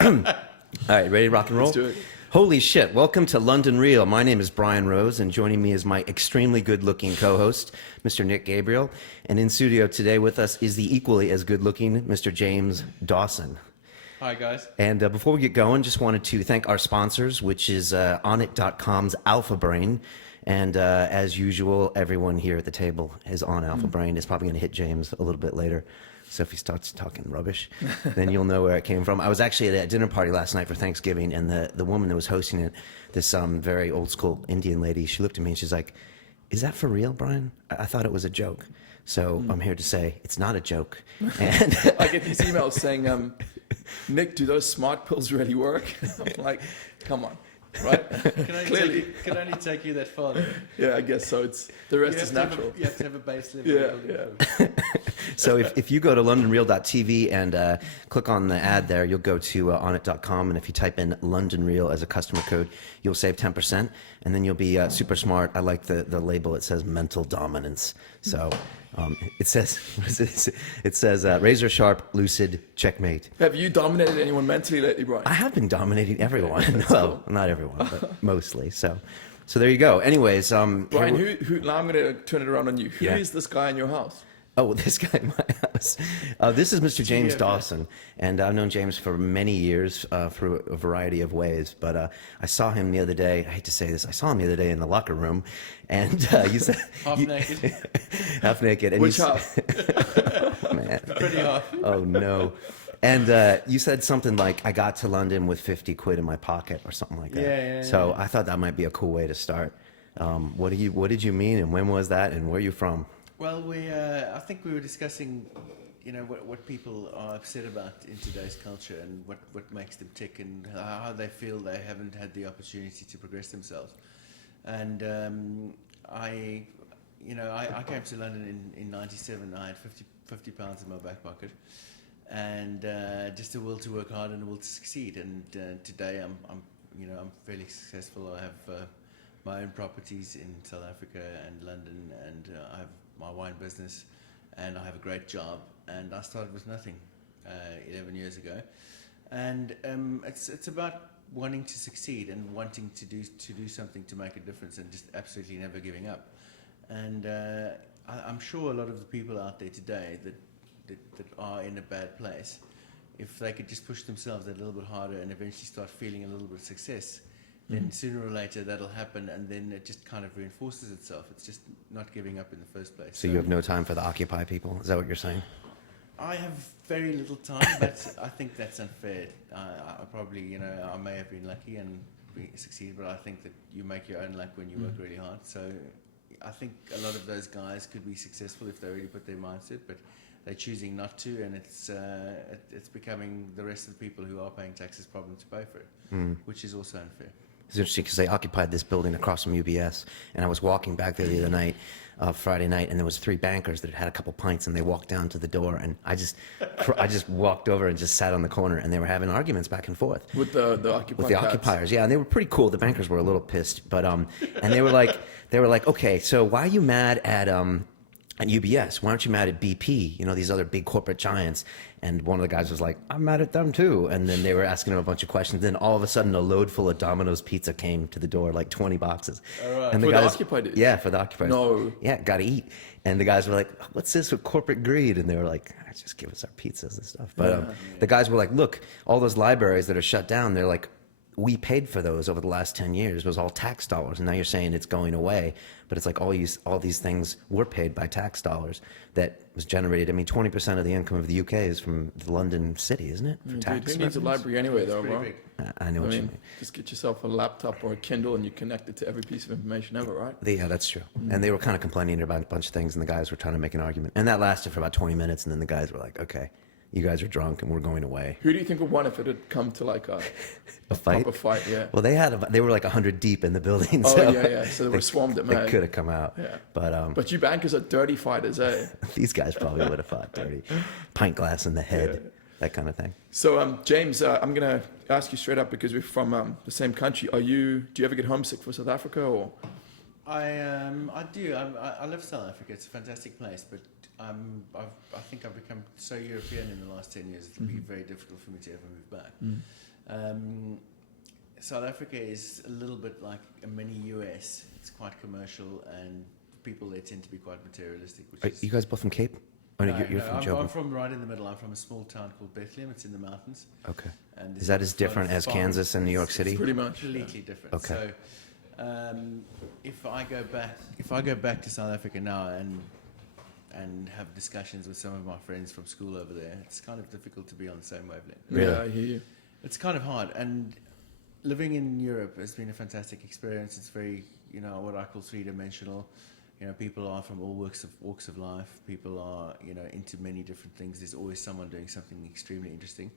right, ready to rock and roll? Let's do it. Holy shit. Welcome to London Real. My name is Brian Rose, and joining me is my extremely good-looking co-host, Mr. Nick Gabriel. And in studio today with us is the equally as good-looking Mr. James Dawson. Hi, guys. And before we get going, just wanted to thank our sponsors, which is Onnit.com's Alpha Brain. And as usual, everyone here at the table is on Alpha Brain. It's probably going to hit James a little bit later. So if he starts talking rubbish, then you'll know where it came from. I was actually at a dinner party last night for Thanksgiving, and the woman that was hosting it, this very old school Indian lady, she looked at me and she's like, "Is that for real, Brian? I thought it was a joke." So I'm here to say it's not a joke. And I get these emails saying, Nick, do those smart pills really work? I'm like, come on, right? Clearly. Can only take you that far. Though. Yeah, I guess so. It's the rest is natural. You have to have a base level. Yeah. So if you go to londonreal.tv and click on the ad there, you'll go to onnit.com, and if you type in London Real as a customer code, you'll save 10%, and then you'll be super smart. I like the label. It says mental dominance. So it says razor sharp, lucid, checkmate. Have you dominated anyone mentally lately, Brian? I have been dominating everyone. Well, not everyone, but mostly. So there you go. Anyways, Brian, who? Now I'm going to turn it around on you. Who is this guy in your house? Oh, this guy in my house. This is Mr. James Dawson, and I've known James for many years through a variety of ways. But I saw him the other day. I hate to say this. I saw him the other day in the locker room, and you said half naked. Half naked. And Which half? Oh, man. Pretty half. Oh no. And you said something like, "I got to London with 50 quid in my pocket," or something like that. Yeah. So I thought that might be a cool way to start. What did you mean, and when was that, and where are you from? Well, I think we were discussing, what people are upset about in today's culture and what makes them tick and how they feel they haven't had the opportunity to progress themselves. And I came to London in '97. I had 50 pounds in my back pocket, and just a will to work hard and a will to succeed. And today I'm fairly successful. I have my own properties in South Africa and London, and I have my wine business, and I have a great job. And I started with nothing 11 years ago, and it's about wanting to succeed and wanting to do something to make a difference, and just absolutely never giving up. And I'm sure a lot of the people out there today that are in a bad place, if they could just push themselves a little bit harder and eventually start feeling a little bit of success, then sooner or later that'll happen, and then it just kind of reinforces itself. It's just not giving up in the first place. So you have no time for the Occupy people? Is that what you're saying? I have very little time, but I think that's unfair. I probably, I may have been lucky and succeed, but I think that you make your own luck when you work really hard. So I think a lot of those guys could be successful if they really put their minds to it, but they're choosing not to, and it's becoming the rest of the people who are paying taxes' problem to pay for it, which is also unfair. It's interesting because they occupied this building across from UBS, and I was walking back there the other night, Friday night, and there was 3 bankers that had a couple pints, and they walked down to the door, and I just walked over and just sat on the corner, and they were having arguments back and forth With the occupiers. Yeah, and they were pretty cool. The bankers were a little pissed, but and they were like, "Okay, so why are you mad at UBS? Why aren't you mad at BP? These other big corporate giants?" And one of the guys was like, "I'm mad at them too." And then they were asking him a bunch of questions. Then all of a sudden, a load full of Domino's pizza came to the door, like 20 boxes. Right. And For the occupiers? Yeah, for the occupiers. No. Yeah, got to eat. And the guys were like, "What's this with corporate greed?" And they were like, "Just give us our pizzas and stuff." But the guys were like, "Look, all those libraries that are shut down, they're like, we paid for those over the last 10 years. It was all tax dollars, and now you're saying it's going away. But it's like all these things were paid by tax dollars that was generated. I mean, 20% of the income of the UK is from the London city, isn't it? For tax who needs a library anyway, though, bro? I know what you mean. Just get yourself a laptop or a Kindle, and you connect it to every piece of information ever, right? Yeah, that's true. And they were kind of complaining about a bunch of things, and the guys were trying to make an argument. And that lasted for about 20 minutes, and then the guys were like, "Okay, you guys are drunk, and we're going away." Who do you think would won if it had come to like a fight? proper fight, yeah. Well, they were like 100 deep in the building. Oh, so yeah. So they were swarmed at They man. could have come out. Yeah. But you bankers are dirty fighters, eh? these guys probably would have fought dirty. Pint glass in the head, that kind of thing. So, James, I'm going to ask you straight up because we're from the same country. Do you ever get homesick for South Africa, or? I do. I love South Africa. It's a fantastic place, but I think I've become so European in the last 10 years, it'll be very difficult for me to ever move back. South Africa is a little bit like a mini US. It's quite commercial, and people there tend to be quite materialistic. Are you guys both from Cape? Oh, no, you're from Joburg. I'm from right in the middle. I'm from a small town called Bethlehem. It's in the mountains. Okay. And Is that as different as Kansas and New York City? Pretty much. Completely different. Okay. So, if I go back to South Africa now and have discussions with some of my friends from school over there, it's kind of difficult to be on the same wavelength. Really? Yeah, I hear you. It's kind of hard. And living in Europe has been a fantastic experience. It's very, what I call three-dimensional. People are from all walks of life. People are, into many different things. There's always someone doing something extremely interesting.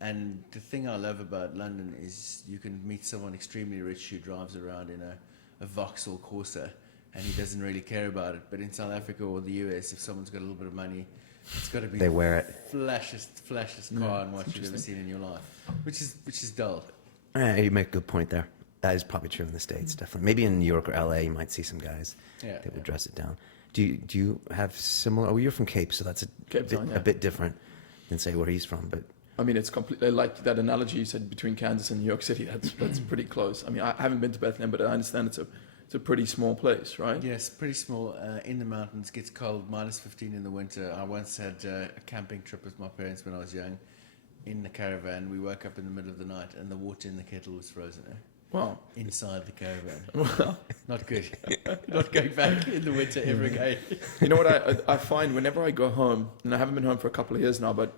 And the thing I love about London is you can meet someone extremely rich who drives around in a Vauxhall Corsa, and he doesn't really care about it. But in South Africa or the US, if someone's got a little bit of money, it's got to be They wear it. flashiest car and what you've ever seen in your life, which is dull. You make a good point there. That is probably true in the States, definitely. Maybe in New York or LA, you might see some guys that would dress it down. Do you have similar? Oh, you're from Cape, so that's a bit different than say where he's from. But I mean, it's completely like that analogy you said between Kansas and New York City. That's pretty close. I mean, I haven't been to Bethlehem, but I understand it's a pretty small place, right? Yes, pretty small. In the mountains, gets cold, -15 in the winter. I once had a camping trip with my parents when I was young. In the caravan, we woke up in the middle of the night and the water in the kettle was frozen. Wow. Inside the caravan. Well, Not good. Not going back in the winter ever again. you know what I find whenever I go home, and I haven't been home for a couple of years now, but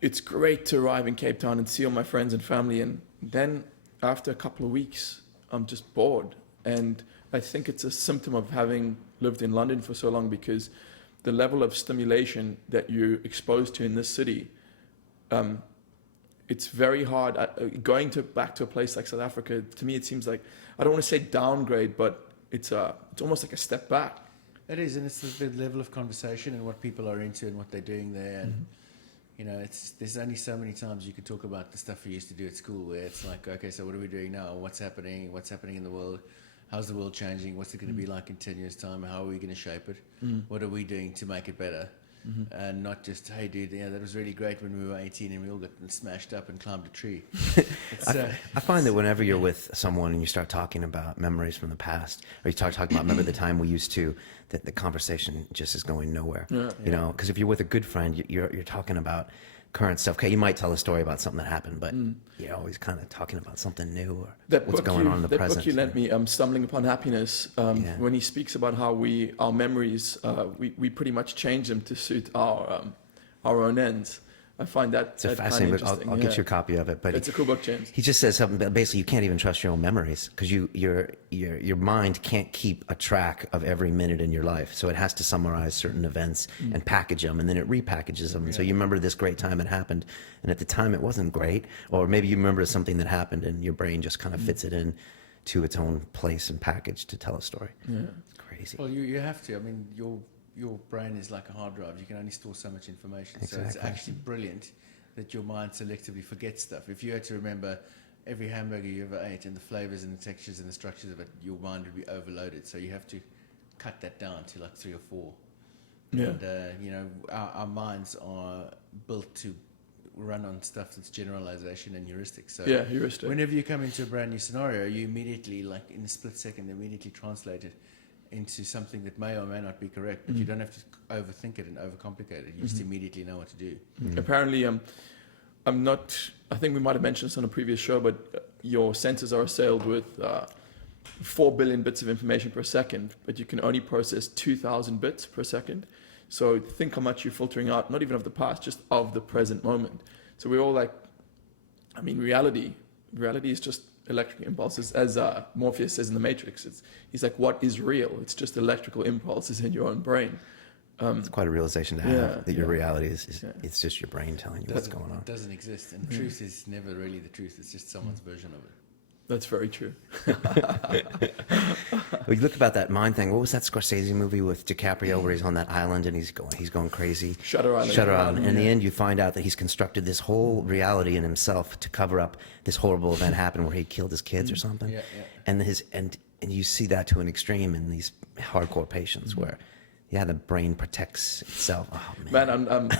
it's great to arrive in Cape Town and see all my friends and family, and then after a couple of weeks, I'm just bored. And I think it's a symptom of having lived in London for so long, because the level of stimulation that you're exposed to in this city, it's very hard. Going back to a place like South Africa, to me, it seems like, I don't want to say downgrade, but it's almost like a step back. It is, and it's the level of conversation and what people are into and what they're doing there. And there's only so many times you could talk about the stuff we used to do at school, where it's like, okay, so what are we doing now? What's happening? What's happening in the world? How's the world changing? What's it going to be like in 10 years' time? How are we going to shape it? What are we doing to make it better? And not just, hey, dude, that was really great when we were 18 and we all got smashed up and climbed a tree. I find that whenever you're with someone and you start talking about memories from the past, or you start talking about, remember the time we used to, that the conversation just is going nowhere. Because if you're with a good friend, you're talking about current stuff. Okay, you might tell a story about something that happened, but you're always kind of talking about something new or what's going on in the present. That book you lent me, Stumbling Upon Happiness, when he speaks about how our memories, we pretty much change them to suit our own ends. I find that it's a fascinating book. I'll get you a copy of it. But it's a cool book, James. He just says something, but basically you can't even trust your own memories, because your mind can't keep a track of every minute in your life. So it has to summarize certain events and package them, and then it repackages them. And so you remember this great time it happened, and at the time it wasn't great, or maybe you remember something that happened, and your brain just kind of fits it in to its own place and package to tell a story. Yeah. Crazy. Well, you have to. I mean, your brain is like a hard drive. You can only store so much information. Exactly. So it's actually brilliant that your mind selectively forgets stuff. If you had to remember every hamburger you ever ate and the flavors and the textures and the structures of it, your mind would be overloaded. So you have to cut that down to like 3 or 4. Yeah. And, our minds are built to run on stuff that's generalization and heuristic. So heuristic. Whenever you come into a brand new scenario, you immediately, like in a split second, immediately translate it into something that may or may not be correct, but you don't have to overthink it and overcomplicate it. You just immediately know what to do. Apparently, I think we might have mentioned this on a previous show, but your senses are assailed with 4 billion bits of information per second, but you can only process 2,000 bits per second. So think how much you're filtering out, not even of the past, just of the present moment. So we're all like, I mean, reality is just electrical impulses, as Morpheus says in The Matrix. He's like, what is real? It's just electrical impulses in your own brain. It's quite a realization to have, that your reality is it's just your brain telling you what's going on. It doesn't exist, and truth is never really the truth. It's just someone's version of it. That's very true. Well, you look about that mind thing. What was that Scorsese movie with DiCaprio where he's on that island and he's going crazy? Shutter Island. And in the end, you find out that he's constructed this whole reality in himself to cover up this horrible event happened where he killed his kids or something. And you see that to an extreme in these hardcore patients where Yeah, the brain protects itself. Oh, Man,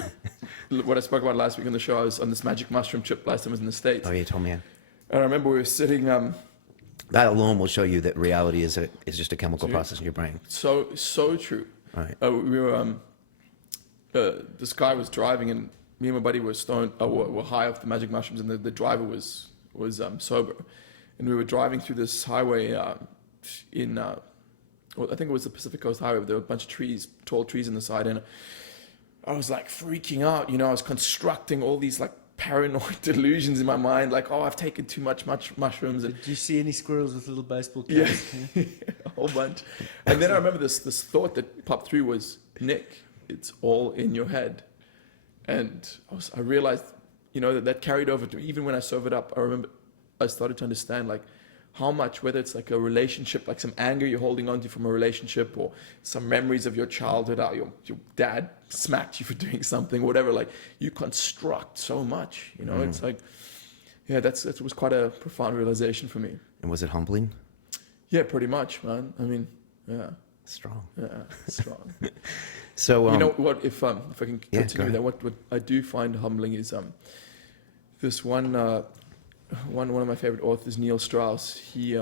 what I spoke about last week on the show, I was on this magic mushroom trip last time I was in the States. Oh, you told me. Yeah. And I remember we were sitting, That alone will show you that reality is just a chemical process in your brain. so true. Right. We were, this guy was driving, and me and my buddy were stoned, were high off the magic mushrooms, and the driver was sober. And we were driving through this highway I think it was the Pacific Coast Highway, but there were a bunch of trees, tall trees on the side, and I was like freaking out, I was constructing all these like paranoid delusions in my mind, like, oh, I've taken too much mushrooms. And Did you see any squirrels with little baseball caps? yeah, a whole bunch. And then I remember this thought that popped through was, Nick, it's all in your head. And I realized, that carried over to even when I sobered up. I remember I started to understand like how much, whether it's like a relationship, like some anger you're holding on to from a relationship, or some memories of your childhood, how your dad smacked you for doing something, whatever, like you construct so much, it's like, yeah, that was quite a profound realization for me. And was it humbling? Yeah, pretty much, man. I mean, yeah. Strong. Yeah, strong. So, you know what, if I can Yeah, continue that, what I do find humbling is this one of my favorite authors, Neil Strauss, he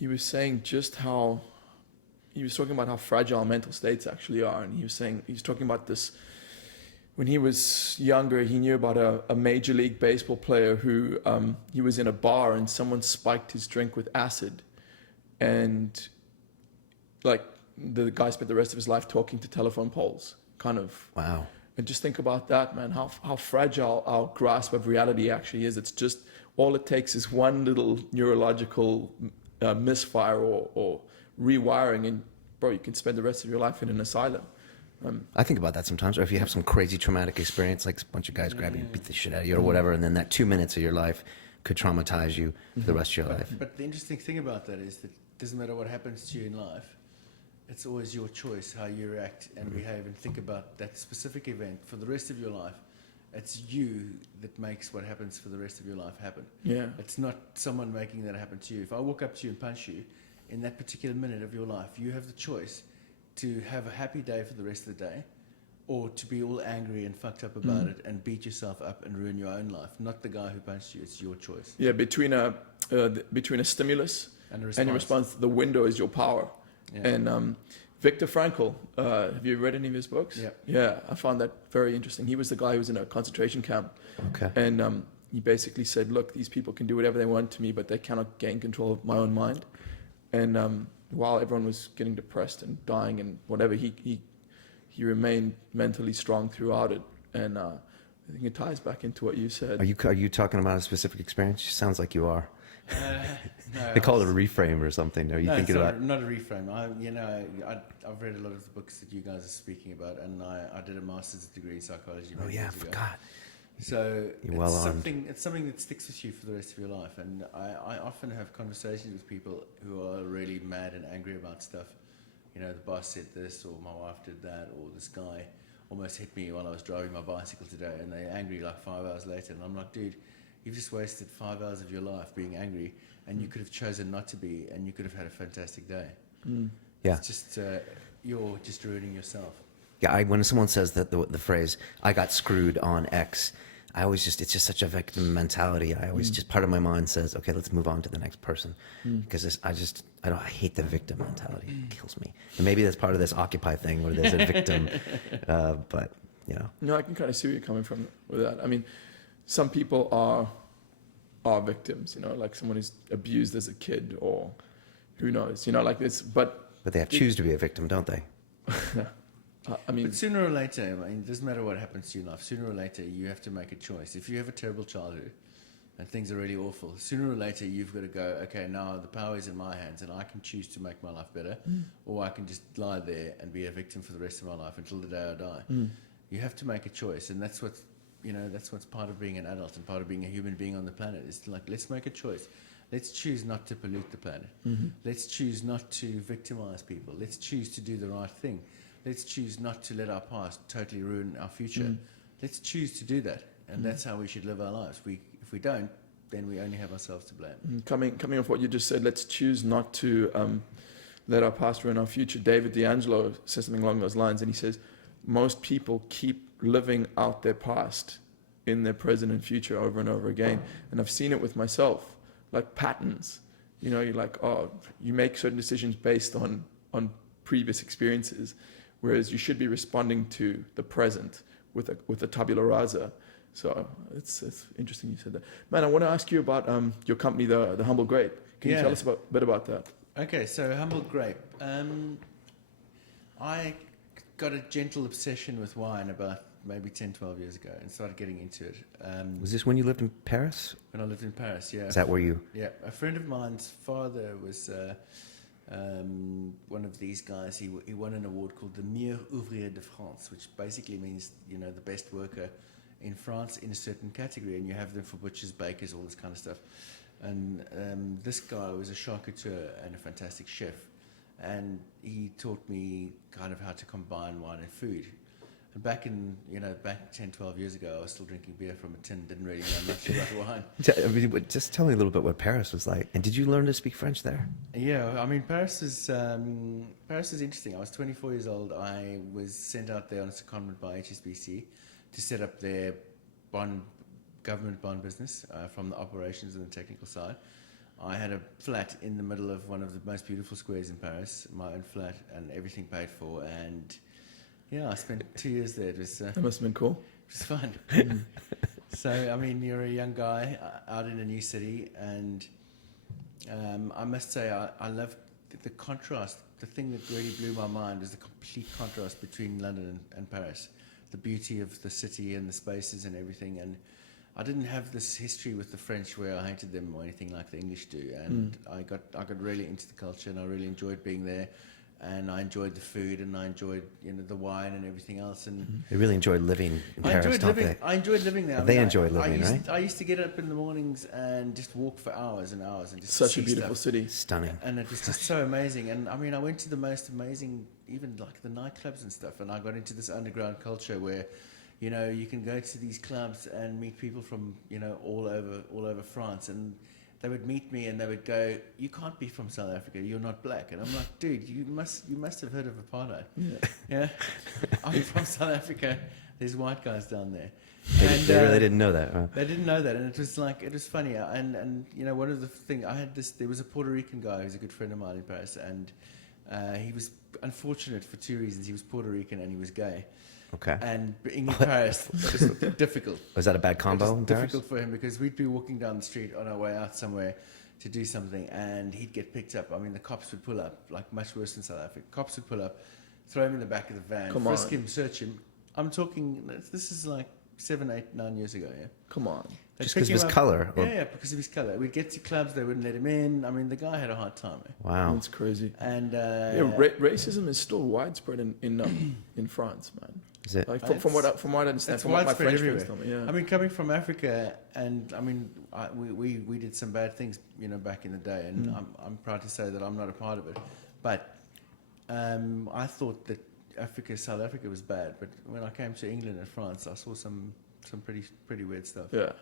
was saying just how, he was talking about how fragile mental states actually are, and he was talking about this, when he was younger, he knew about a Major League Baseball player who, he was in a bar and someone spiked his drink with acid, and like the guy spent the rest of his life talking to telephone poles, kind of. wow. And just think about that, man, how fragile our grasp of reality actually is. It's just, all it takes is one little neurological misfire or rewiring, and bro, you can spend the rest of your life in an asylum. I think about that sometimes, or if you have some crazy traumatic experience, like a bunch of guys grab you and beat the shit out of you or whatever, and then that 2 minutes of your life could traumatize you for the rest of your life. But the interesting thing about that is that it doesn't matter what happens to you in life, it's always your choice how you react and behave and think about that specific event for the rest of your life. It's you that makes what happens for the rest of your life happen. Yeah. It's not someone making that happen to you. If I walk up to you and punch you, in that particular minute of your life, you have the choice to have a happy day for the rest of the day, or to be all angry and fucked up about it and beat yourself up and ruin your own life. Not the guy who punched you. It's your choice. Yeah, between a stimulus And your response, the window is your power. Yeah. And Viktor Frankl, have you read any of his books? Yeah. Yeah, I found that very interesting. He was the guy who was in a concentration camp. Okay. And he basically said, look, these people can do whatever they want to me, but they cannot gain control of my own mind. And while everyone was getting depressed and dying and whatever, he remained mentally strong throughout it. And I think it ties back into what you said. Are you talking about a specific experience? Sounds like you are. No, They call it a reframe or something. Are you thinking about? Not a reframe. I've read a lot of the books that you guys are speaking about, and I did a master's degree in psychology. Oh many yeah, I years ago. forgot. So You're well armed. it's something that sticks with you for the rest of your life. And I often have conversations with people who are really mad and angry about stuff. The boss said this, or my wife did that, or this guy almost hit me while I was driving my bicycle today, and they're angry like 5 hours later. And I'm like, dude, you've just wasted 5 hours of your life being angry, and you could have chosen not to be, and you could have had a fantastic day. Yeah. It's just, you're just ruining yourself. Yeah, when someone says that the phrase "I got screwed on X," I always it's just such a victim mentality. I always just part of my mind says, okay, let's move on to the next person, because I hate the victim mentality. It kills me. And maybe that's part of this Occupy thing where there's a victim, but No, I can kind of see where you're coming from with that. I mean, some people are victims, like someone who's abused as a kid, or who knows, like this. But they choose to be a victim, don't they? I mean, but sooner or later, it doesn't matter what happens to your life. Sooner or later, you have to make a choice. If you have a terrible childhood and things are really awful, sooner or later, you've got to go, okay, now the power is in my hands, and I can choose to make my life better, or I can just lie there and be a victim for the rest of my life until the day I die. You have to make a choice, and that's what's part of being an adult and part of being a human being on the planet. Is like, let's make a choice. Let's choose not to pollute the planet. Let's choose not to victimize people. Let's choose to do the right thing. Let's choose not to let our past totally ruin our future. Let's choose to do that, and that's how we should live our lives. If we don't, then we only have ourselves to blame. Coming off what you just said, let's choose not to that our pastor and our future, David D'Angelo, says something along those lines, and he says, most people keep living out their past in their present and future over and over again. And I've seen it with myself, like patterns. You know, you're like, oh, you make certain decisions based on previous experiences, whereas you should be responding to the present with a tabula rasa. So it's interesting you said that. Man, I want to ask you about your company, the Humble Grape. Can you tell us a bit about that? Okay, so Humble Grape. I got a gentle obsession with wine about maybe 10, 12 years ago and started getting into it. Was this when you lived in Paris? When I lived in Paris, yeah. Is that where you... Yeah, a friend of mine's father was one of these guys. He won an award called the Meilleur Ouvrier de France, which basically means, you know, the best worker in France in a certain category, and you have them for butchers, bakers, all this kind of stuff. And this guy was a charcuteur and a fantastic chef, and he taught me kind of how to combine wine and food. And back 10, 12 years ago, I was still drinking beer from a tin, didn't really know much about wine. I mean, just tell me a little bit what Paris was like. And did you learn to speak French there? Yeah, I mean, Paris is interesting. I was 24 years old. I was sent out there on a secondment by HSBC to set up their government bond business from the operations and the technical side. I had a flat in the middle of one of the most beautiful squares in Paris, my own flat, and everything paid for. And yeah, I spent 2 years there. It was That must have been cool. It was fun. So, I mean, you're a young guy out in a new city, and I must say I loved the contrast. The thing that really blew my mind was the complete contrast between London and Paris. The beauty of the city and the spaces and everything. And I didn't have this history with the French where I hated them or anything like the English do. And I got really into the culture, and I really enjoyed being there. And I enjoyed the food, and I enjoyed, you know, the wine and everything else. And They really enjoyed living in Paris, don't they? I enjoyed living there. They enjoy living, right? I used to get up in the mornings and just walk for hours and hours and just Such see a beautiful stuff. city. Stunning. And it was just so amazing. And I mean, I went to the most amazing, even like the nightclubs and stuff. And I got into this underground culture where, you know, you can go to these clubs and meet people from, you know, all over France. And they would meet me and they would go, "You can't be from South Africa. You're not black." And I'm like, "Dude, you must have heard of apartheid." Yeah. I'm from South Africa. There's white guys down there. They really didn't know that. Huh? They didn't know that, and it was funny. And you know, one of the things there was a Puerto Rican guy who's a good friend of mine in Paris, and he was unfortunate for two reasons. He was Puerto Rican and he was gay. Okay. And being in Paris was difficult. Was that a bad combo It in was Paris? difficult for him because we'd be walking down the street on our way out somewhere to do something, and he'd get picked up. I mean, the cops would pull up, like much worse than South Africa. Cops would pull up, throw him in the back of the van, frisk him, search him. I'm talking, this is like 7, 8, 9 years ago, yeah. Come on. They'd Just pick because of him his up. color? Or... Yeah, because of his color. We'd get to clubs, they wouldn't let him in. I mean, the guy had a hard time. Eh? Wow. That's crazy. And racism is still widespread in France, man. Is it? Like from what I understand, it's from what my widespread French friends everywhere. tell me, yeah. I mean, coming from Africa, and I mean, we did some bad things, you know, back in the day, and I'm proud to say that I'm not a part of it. But I thought that South Africa was bad, but when I came to England and France, I saw some pretty weird stuff. Yeah.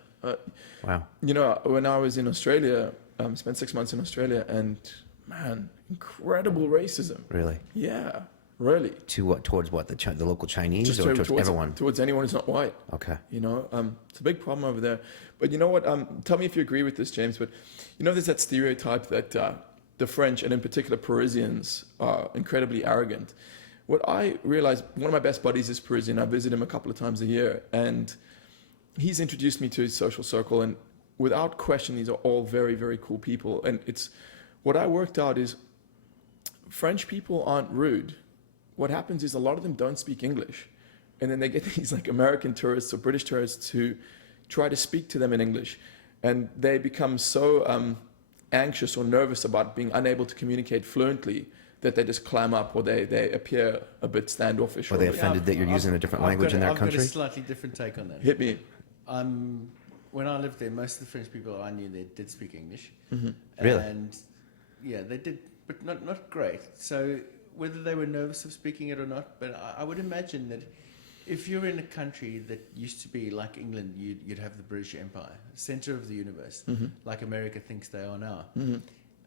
Wow. You know, when I was in Australia, spent 6 months in Australia, and man, incredible racism. Really? Yeah, really. To what? Towards what? The local Chinese Just or towards everyone? Towards anyone who's not white. Okay. You know, it's a big problem over there. But you know what? Tell me if you agree with this, James. But you know, there's that stereotype that the French, and in particular Parisians, are incredibly arrogant. What I realized, one of my best buddies is Parisian. I visit him a couple of times a year, and he's introduced me to his social circle. And without question, these are all very, very cool people. And it's what I worked out is French people aren't rude. What happens is a lot of them don't speak English, and then they get these like American tourists or British tourists who try to speak to them in English, and they become so anxious or nervous about being unable to communicate fluently that they just clam up, or they appear a bit standoffish. Are they offended that you're using a different language in their country? I've got a slightly different take on that. Hit me. When I lived there, most of the French people I knew, they did speak English. Mm-hmm. Really? And yeah, they did, but not great. So whether they were nervous of speaking it or not, but I would imagine that if you're in a country that used to be like England, you'd have the British Empire, center of the universe, like America thinks they are now.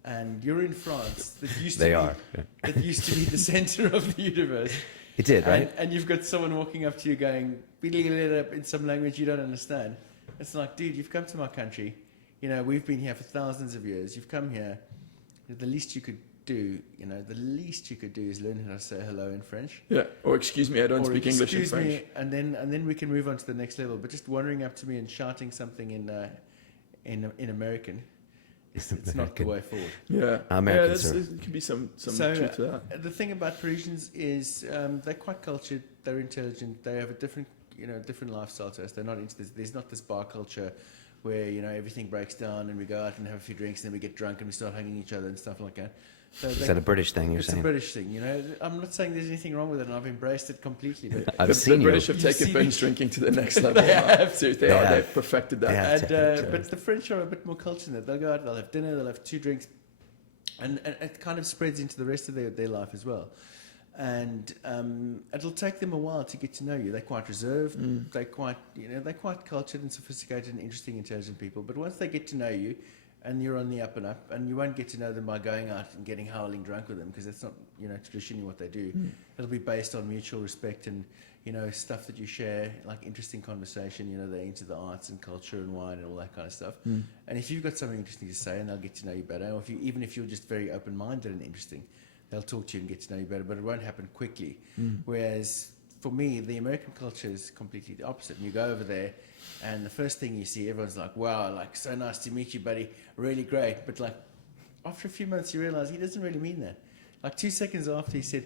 and you're in France. That used to They be, are. Yeah. That used to be the center of the universe. It did, right? And you've got someone walking up to you going in some language you don't understand. It's like, dude, you've come to my country. You know, we've been here for thousands of years. You've come here. The least you could do, is learn how to say hello in French. Yeah. Or excuse me, I don't Or speak English and excuse French. me, and then we can move on to the next level. But just wandering up to me and shouting something in American, it's not the way forward. Yeah. Americans Yeah, are- there can be some So truth to that. the thing about Parisians is they're quite cultured, they're intelligent, they have a different lifestyle to us. They're not into this. There's not this bar culture where everything breaks down and we go out and have a few drinks and then we get drunk and we start hugging each other and stuff like that. So Is that a British thing you're it's saying? a British thing, I'm not saying there's anything wrong with it, and I've embraced it completely. But I've The seen you. British have You've taken seen binge drinking to the next level. They have. Seriously, They have. they've perfected that. They have. but the French are a bit more cultured than that. They'll go out, they'll have dinner, they'll have 2 drinks, and it kind of spreads into the rest of their life as well. And it'll take them a while to get to know you. They're quite reserved. They're quite cultured and sophisticated and interesting, intelligent people. But once they get to know you, and you're on the up and up, and you won't get to know them by going out and getting howling drunk with them, because that's not traditionally what they do. It'll be based on mutual respect and stuff that you share, like interesting conversation. They're into the arts and culture and wine and all that kind of stuff. And if you've got something interesting to say, and they'll get to know you better, or even if you're just very open-minded and interesting, they'll talk to you and get to know you better, but it won't happen quickly. Whereas for me, the American culture is completely the opposite. And you go over there, and the first thing you see, everyone's like, wow, like, so nice to meet you, buddy, really great. But like, after a few months, you realize he doesn't really mean that. Like 2 seconds after he said,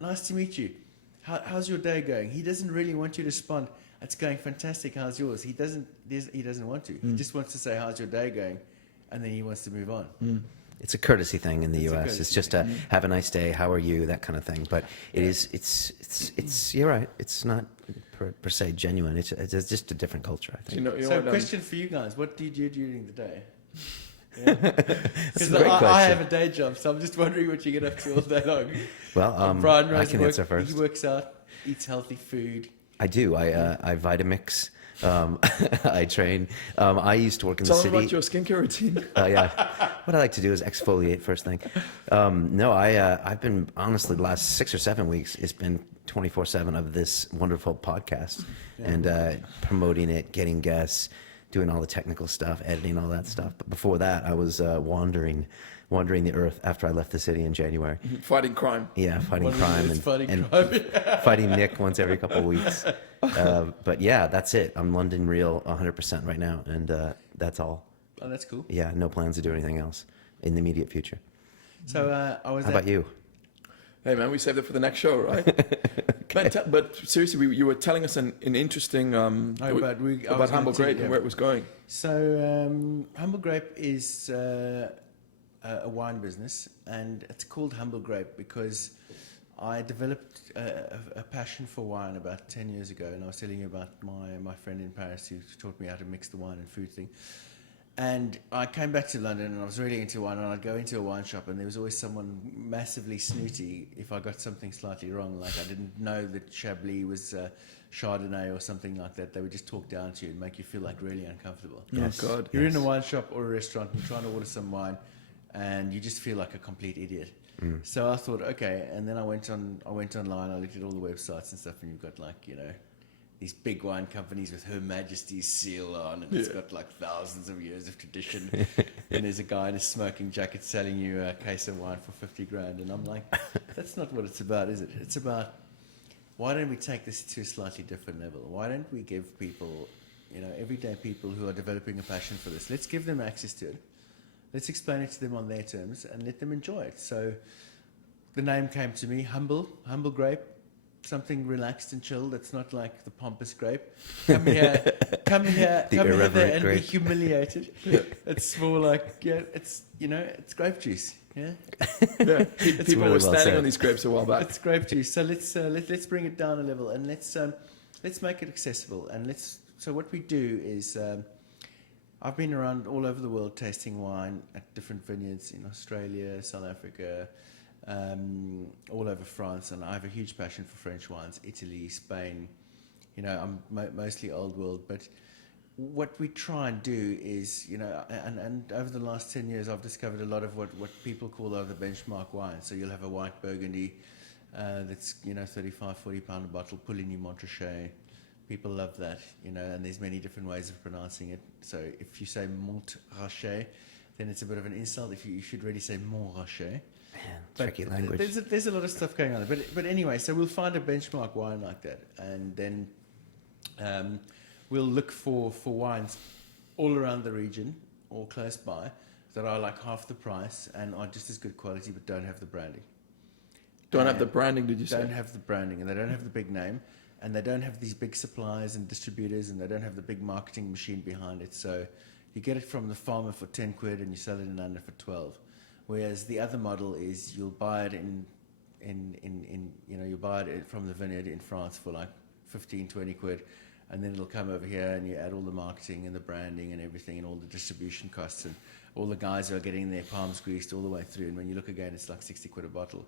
nice to meet you, how's your day going? He doesn't really want you to respond, it's going fantastic, how's yours? He doesn't want to. He just wants to say, how's your day going? And then he wants to move on. It's a courtesy thing in the It's a U.S. courtesy It's just a have a nice day, how are you, that kind of thing. But it's you're right. It's not per se genuine. It's just a different culture, I think. You know So, what, question for you guys: what do you do during the day? That's Because a great I question. have a day job, so I'm just wondering what you get up to all day long. Well, Brian I Rose can answer first. He works out, eats healthy food. I do. I Vitamix. I train. I used to work in the Tell them city. about your skincare routine. Yeah. What I like to do is exfoliate first thing. No, I've been, honestly, the last 6 or 7 weeks, it's been 24/7 of this wonderful podcast and promoting it, getting guests, doing all the technical stuff, editing all that stuff. But before that, I was wandering the earth after I left the city in January. Fighting crime. Yeah, fighting What is crime it? Fighting and crime. fighting Nick once every couple of weeks. But yeah, that's it. I'm London real 100% right now, and that's all. Oh, that's cool. Yeah, no plans to do anything else in the immediate future. So I was. How about you? Hey man, we saved it for the next show, right? Man, but seriously, you were telling us an interesting about Humble Grape and where it was going. So Humble Grape is a wine business, and it's called Humble Grape because I developed a passion for wine about 10 years ago, and I was telling you about my friend in Paris who taught me how to mix the wine and food thing. And I came back to London and I was really into wine, and I'd go into a wine shop and there was always someone massively snooty if I got something slightly wrong, like I didn't know that Chablis was Chardonnay or something like that. They would just talk down to you and make you feel like really uncomfortable. Yes. Oh God. You're in a wine shop or a restaurant and you're trying to order some wine and you just feel like a complete idiot. So I thought, okay, and then I went online, I looked at all the websites and stuff, and you've got like, these big wine companies with Her Majesty's seal on, and it's got like thousands of years of tradition. And there's a guy in a smoking jacket selling you a case of wine for 50 grand. And I'm like, that's not what it's about, is it? It's about, why don't we take this to a slightly different level? Why don't we give people, everyday people who are developing a passion for this, let's give them access to it. Let's explain it to them on their terms and let them enjoy it. So the name came to me, Humble Grape. Something relaxed and chill that's not like the pompous grape. Come here irreverent and grape. be humiliated. It's more like, it's grape juice. Yeah, Yeah. People really were well standing said. on these grapes a while back. it's grape juice. So let's bring it down a level and let's make it accessible. And so what we do is, I've been around all over the world tasting wine at different vineyards in Australia, South Africa, all over France, and I have a huge passion for French wines, Italy, Spain. I'm mostly old world, but what we try and do is, and over the last 10 years, I've discovered a lot of what people call the benchmark wine. So you'll have a white Burgundy that's, 35, 40 pound a bottle, Pouligny Montrachet. People love that, and there's many different ways of pronouncing it. So if you say Montrachet, then it's a bit of an insult. You should really say Montrachet. Man, tricky language. There's a lot of stuff going on. But anyway, so we'll find a benchmark wine like that, and then we'll look for wines all around the region or close by that are like half the price and are just as good quality but don't have the branding. Don't have the branding, did you say? Don't have the branding, and they don't have the big name, and they don't have these big suppliers and distributors, and they don't have the big marketing machine behind it. So you get it from the farmer for 10 quid and you sell it in London for 12. Whereas the other model is you'll buy it you buy it from the vineyard in France for like 15, 20 quid, and then it'll come over here and you add all the marketing and the branding and everything and all the distribution costs, and all the guys are getting their palms greased all the way through, and when you look again it's like 60 quid a bottle.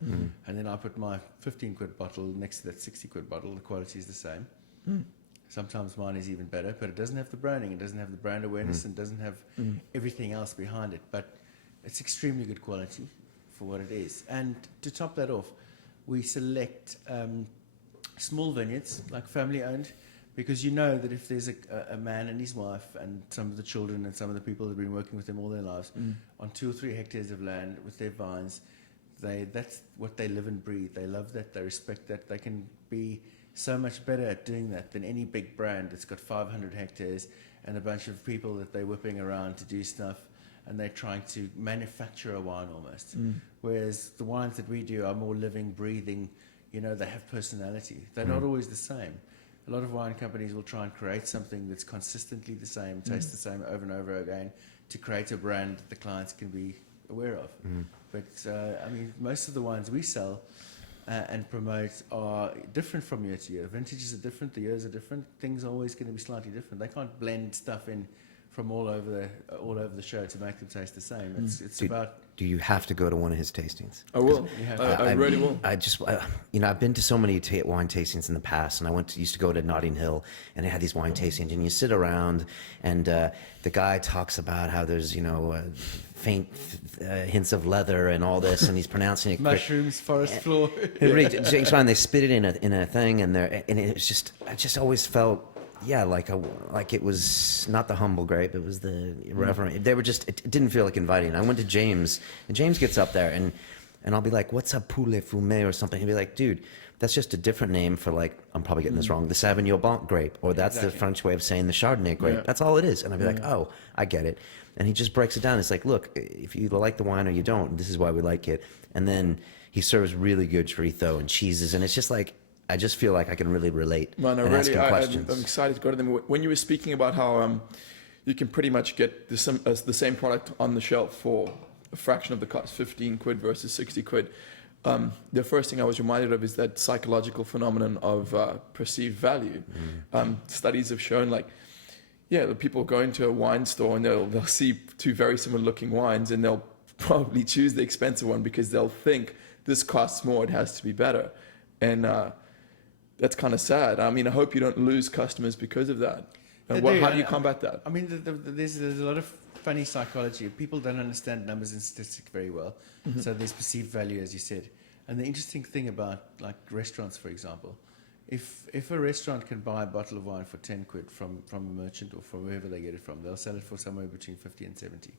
And then I put my 15 quid bottle next to that 60 quid bottle. The quality is the same. Sometimes mine is even better, but it doesn't have the branding, it doesn't have the brand awareness, and doesn't have everything else behind it, but it's extremely good quality for what it is. And to top that off, we select small vineyards, like family owned, because that if there's a man and his wife and some of the children and some of the people that have been working with them all their lives on 2 or 3 hectares of land with their vines, that's what they live and breathe. They love that, they respect that. They can be so much better at doing that than any big brand that's got 500 hectares and a bunch of people that they're whipping around to do stuff, and they're trying to manufacture a wine almost. Whereas the wines that we do are more living, breathing, they have personality. They're not always the same. A lot of wine companies will try and create something that's consistently the same, tastes the same over and over again, to create a brand that the clients can be aware of. But most of the wines we sell and promote are different from year to year. Vintages are different, the years are different, things are always going to be slightly different. They can't blend stuff in from all over the show to make them taste the same. It's about. Do you have to go to one of his tastings? I will. I really will. I've been to so many wine tastings in the past, and used to go to Notting Hill, and they had these wine tastings, and you sit around, and the guy talks about how there's faint hints of leather and all this, and he's pronouncing it mushrooms, forest floor. James Ryan, they spit it in a thing, and it was just, I just always felt. Yeah, like it was not the humble grape, it was the reverent. They were just, it didn't feel like inviting. I went to James, and James gets up there, and I'll be like, what's a poulet fumé or something? He'll be like, dude, that's just a different name for, like, I'm probably getting this wrong, the Sauvignon Blanc grape, or that's the French way of saying the Chardonnay grape. Yeah. That's all it is. And I'll be like, oh, I get it. And he just breaks it down. It's like, look, if you like the wine or you don't, this is why we like it. And then he serves really good chorizo and cheeses, and it's just like, I just feel like I can really relate. Man, and ask him questions. I'm excited to go to them. When you were speaking about how you can pretty much get the same product on the shelf for a fraction of the cost, 15 quid versus 60 quid, the first thing I was reminded of is that psychological phenomenon of perceived value. Studies have shown, like, the people go into a wine store and they'll see 2 very similar looking wines, and they'll probably choose the expensive one because they'll think this costs more, it has to be better. And that's kind of sad. I mean, I hope you don't lose customers because of that. And how do you combat that? I mean, there's a lot of funny psychology. People don't understand numbers and statistics very well. So there's perceived value, as you said. And the interesting thing about, like, restaurants, for example, if a restaurant can buy a bottle of wine for 10 quid from a merchant or from wherever they get it from, they'll sell it for somewhere between 50 and 70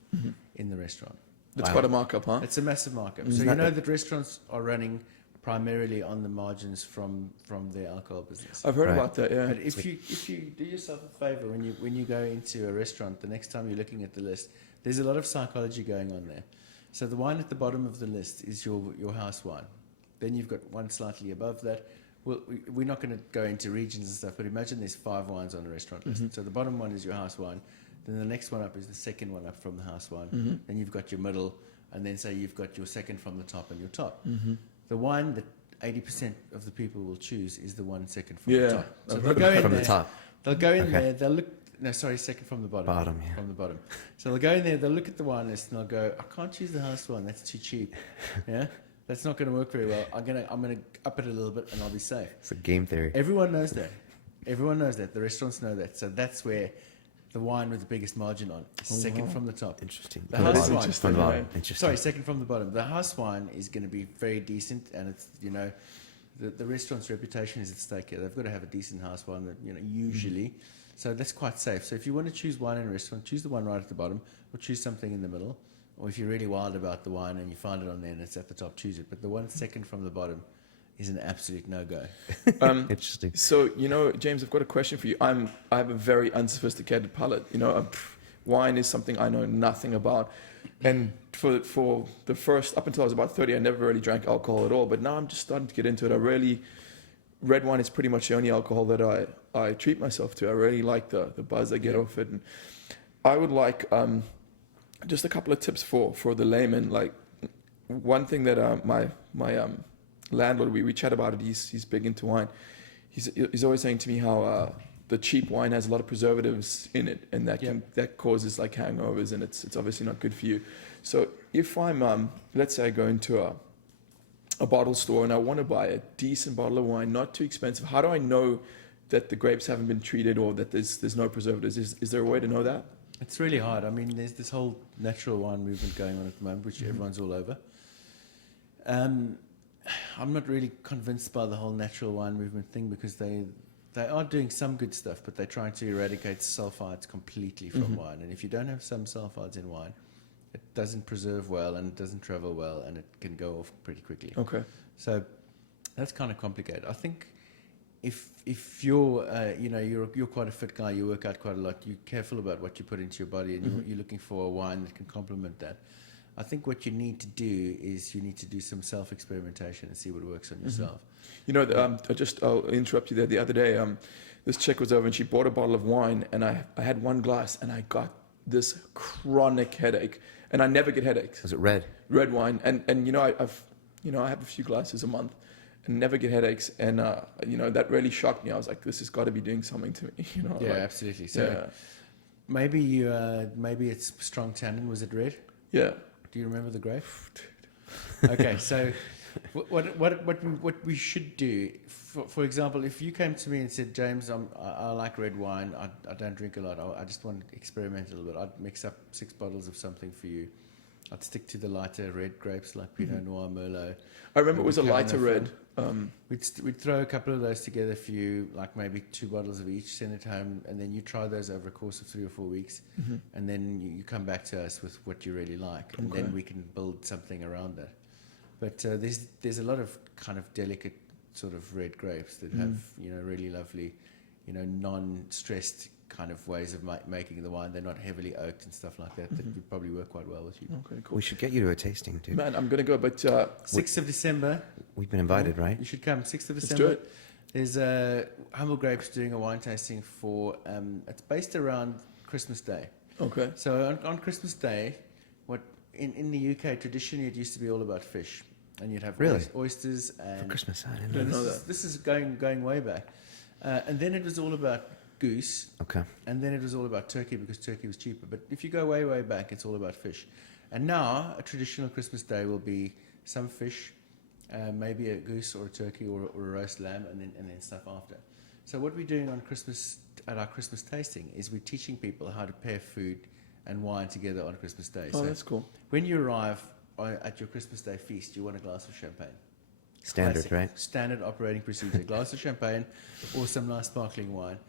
in the restaurant. That's quite a markup, huh? It's a massive markup. So that restaurants are running primarily on the margins from their alcohol business. I've heard about that, yeah. But if you do yourself a favor when you go into a restaurant, the next time you're looking at the list, there's a lot of psychology going on there. So the wine at the bottom of the list is your house wine. Then you've got one slightly above that. Well, we're not going to go into regions and stuff, but imagine there's 5 wines on a restaurant list. So the bottom one is your house wine. Then the next one up is the second one up from the house wine. Then you've got your middle, and then say you've got your second from the top and your top. The wine that 80% of the people will choose is the one second from the top. So they'll go in from there, the top. They'll go in there, they'll look, second from the bottom. Bottom, yeah. From the bottom. So they'll go in there, they'll look at the wine list, and they'll go, I can't choose the house one, that's too cheap. Yeah? That's not going to work very well. I'm going to up it a little bit, and I'll be safe. It's a game theory. Everyone knows that. The restaurants know that. So that's where the wine with the biggest margin on, second from the top. Interesting. The From the house bottom. wine. From the bottom. Right. Interesting. Sorry, second from the bottom. The house wine is going to be very decent, and it's, the restaurant's reputation is at stake here. They've got to have a decent house wine, that, usually. So that's quite safe. So if you want to choose wine in a restaurant, choose the one right at the bottom, or choose something in the middle. Or if you're really wild about the wine and you find it on there and it's at the top, choose it. But the one second from the bottom is an absolute no-go. Interesting. So, James, I've got a question for you. I have a very unsophisticated palate. Wine is something I know nothing about. And for the first, up until I was about 30, I never really drank alcohol at all. But now I'm just starting to get into it. Red wine is pretty much the only alcohol that I treat myself to. I really like the buzz I get off it. And I would like just a couple of tips for the layman. Like, one thing that my landlord, we chat about it, he's big into wine. He's always saying to me how the cheap wine has a lot of preservatives in it, and that causes like hangovers, and it's obviously not good for you. So if I'm let's say I go into a bottle store and I want to buy a decent bottle of wine, not too expensive, how do I know that the grapes haven't been treated or that there's no preservatives? Is there a way to know that? It's really hard. I mean, there's this whole natural wine movement going on at the moment, which everyone's all over. I'm not really convinced by the whole natural wine movement thing, because they are doing some good stuff, but they're trying to eradicate sulfides completely from wine. And if you don't have some sulfides in wine, it doesn't preserve well, and it doesn't travel well, and it can go off pretty quickly. Okay. So that's kind of complicated. I think if you're you're quite a fit guy, you work out quite a lot, you're careful about what you put into your body, and you're looking for a wine that can complement that. I think what you need to do is you need to do some self-experimentation and see what works on yourself. I'll interrupt you there. The other day, this chick was over and she bought a bottle of wine, and I had one glass and I got this chronic headache, and I never get headaches. Was it red? Red wine, and I have a few glasses a month and never get headaches, and that really shocked me. I was like, this has got to be doing something to me. Yeah, absolutely. So maybe it's strong tannin. Was it red? Yeah. Do you remember the grape? Okay, so what we should do, for example, if you came to me and said, James, I like red wine, I don't drink a lot, I just want to experiment a little bit, I'd mix up 6 bottles of something for you. I'd stick to the lighter red grapes like Pinot Noir, Merlot. I remember it was a lighter red. We'd throw a couple of those together for you, like maybe 2 bottles of each, send it home, and then you try those over a course of 3 or 4 weeks, and then you come back to us with what you really like, and then we can build something around that. But there's a lot of kind of delicate sort of red grapes that have really lovely, non-stressed kind of ways of making the wine. They're not heavily oaked and stuff like that. That would probably work quite well with you. Okay, cool. We should get you to a tasting, too. Man, I'm going to go, but 6th of December. We've been invited, right? You should come. 6th of let's December. do it. There's Humble Grapes doing a wine tasting for, it's based around Christmas Day. Okay. So on Christmas Day, in the UK, traditionally it used to be all about fish. And you'd have oysters and... For Christmas, I Didn't didn't know. know that. This is going way back. And then it was all about goose. Okay. And then it was all about turkey, because turkey was cheaper. But if you go way, way back, it's all about fish. And now a traditional Christmas Day will be some fish, maybe a goose or a turkey or a roast lamb, and then stuff after. So what we're doing on Christmas, at our Christmas tasting, is we're teaching people how to pair food and wine together on Christmas Day. Oh, So that's cool. when you arrive at your Christmas Day feast, you want a glass of champagne. Standard, Classic, right? Standard operating procedure. Glass of champagne or some nice sparkling wine.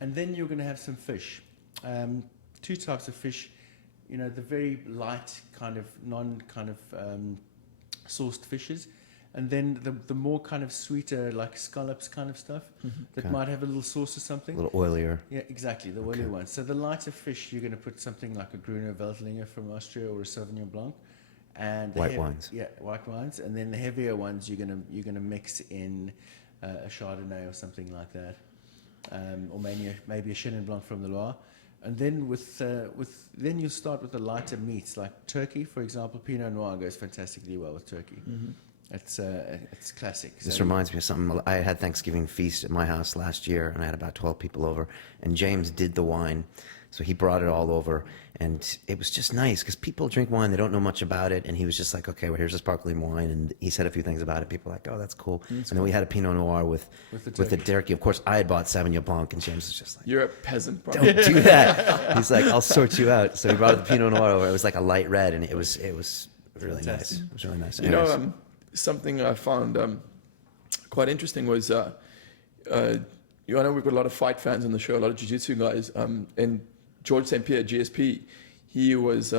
And then you're going to have some fish. 2 types of fish. The very light kind of sourced fishes. And then the more kind of sweeter, like scallops kind of stuff, that Okay. might have a little sauce or something. A little oilier. Yeah, exactly, the oily ones. So the lighter fish, you're going to put something like a Gruner Veltliner from Austria or a Sauvignon Blanc. And the White wines. Yeah, white wines. And then the heavier ones, you're gonna mix in a Chardonnay or something like that, or maybe a Chenin Blanc from the Loire. And then then you'll start with the lighter meats, like turkey, for example. Pinot Noir goes fantastically well with turkey. It's classic. This So reminds me of something. I had Thanksgiving feast at my house last year, and I had about 12 people over. And James did the wine, So he brought it all over, and it was just nice because people drink wine, they don't know much about it, and he was just like, okay, well, here's a sparkling wine, and he said a few things about it. People were like, oh, that's cool. And then we had a Pinot Noir with the turkey. Of course, I had bought Sauvignon Blanc, and James was just like, You're a peasant, bro. don't do that. He's like, I'll sort you out. So he brought the Pinot Noir over. It was like a light red, and it was really nice. It was really nice. You know, something I found quite interesting was, I know we've got a lot of fight fans on the show, a lot of jiu-jitsu guys, and George St. Pierre, GSP, he was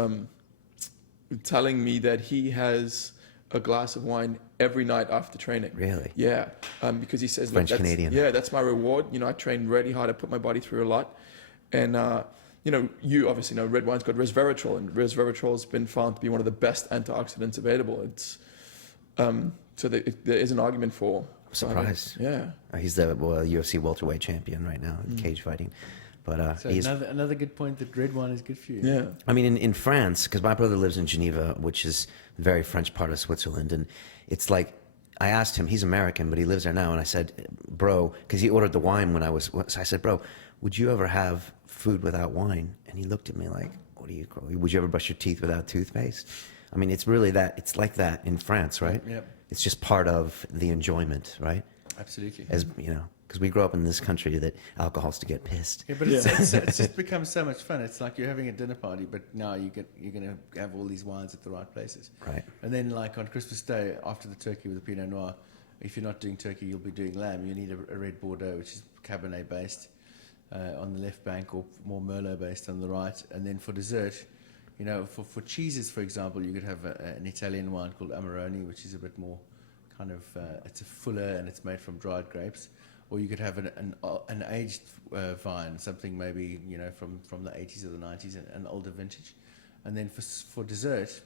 telling me that he has a glass of wine every night after training. Really? Yeah, because he says, French Canadian. Yeah, that's my reward. You know, I train really hard. I put my body through a lot, and you know, you obviously know red wine's got resveratrol, and resveratrol has been found to be one of the best antioxidants available. It's so there is an argument for. Surprise. Yeah. He's the UFC welterweight champion right now in cage fighting. But So another good point that red wine is good for you. Yeah. I mean, in France, because my brother lives in Geneva, which is a very French part of Switzerland, and it's like, I asked him, he's American, but he lives there now, and I said, bro, because he ordered the wine so I said, bro, would you ever have food without wine? And he looked at me like, would you ever brush your teeth without toothpaste? I mean, it's really it's like that in France, right? Yep. It's just part of the enjoyment, right? Absolutely. As you know, because we grew up in this country that alcohol's to get pissed. Yeah, but it's just become so much fun. It's like you're having a dinner party, but now you're going to have all these wines at the right places. Right. And then, like on Christmas Day, after the turkey with the Pinot Noir, if you're not doing turkey, you'll be doing lamb. You need a red Bordeaux, which is Cabernet based, on the left bank, or more Merlot based on the right. And then for dessert, you know, for cheeses, for example, you could have an Italian wine called Amarone, which is a bit more kind of, it's a fuller and it's made from dried grapes. Or you could have an aged vine, something maybe, you know, from the 80s or the 90s, an older vintage. And then for dessert,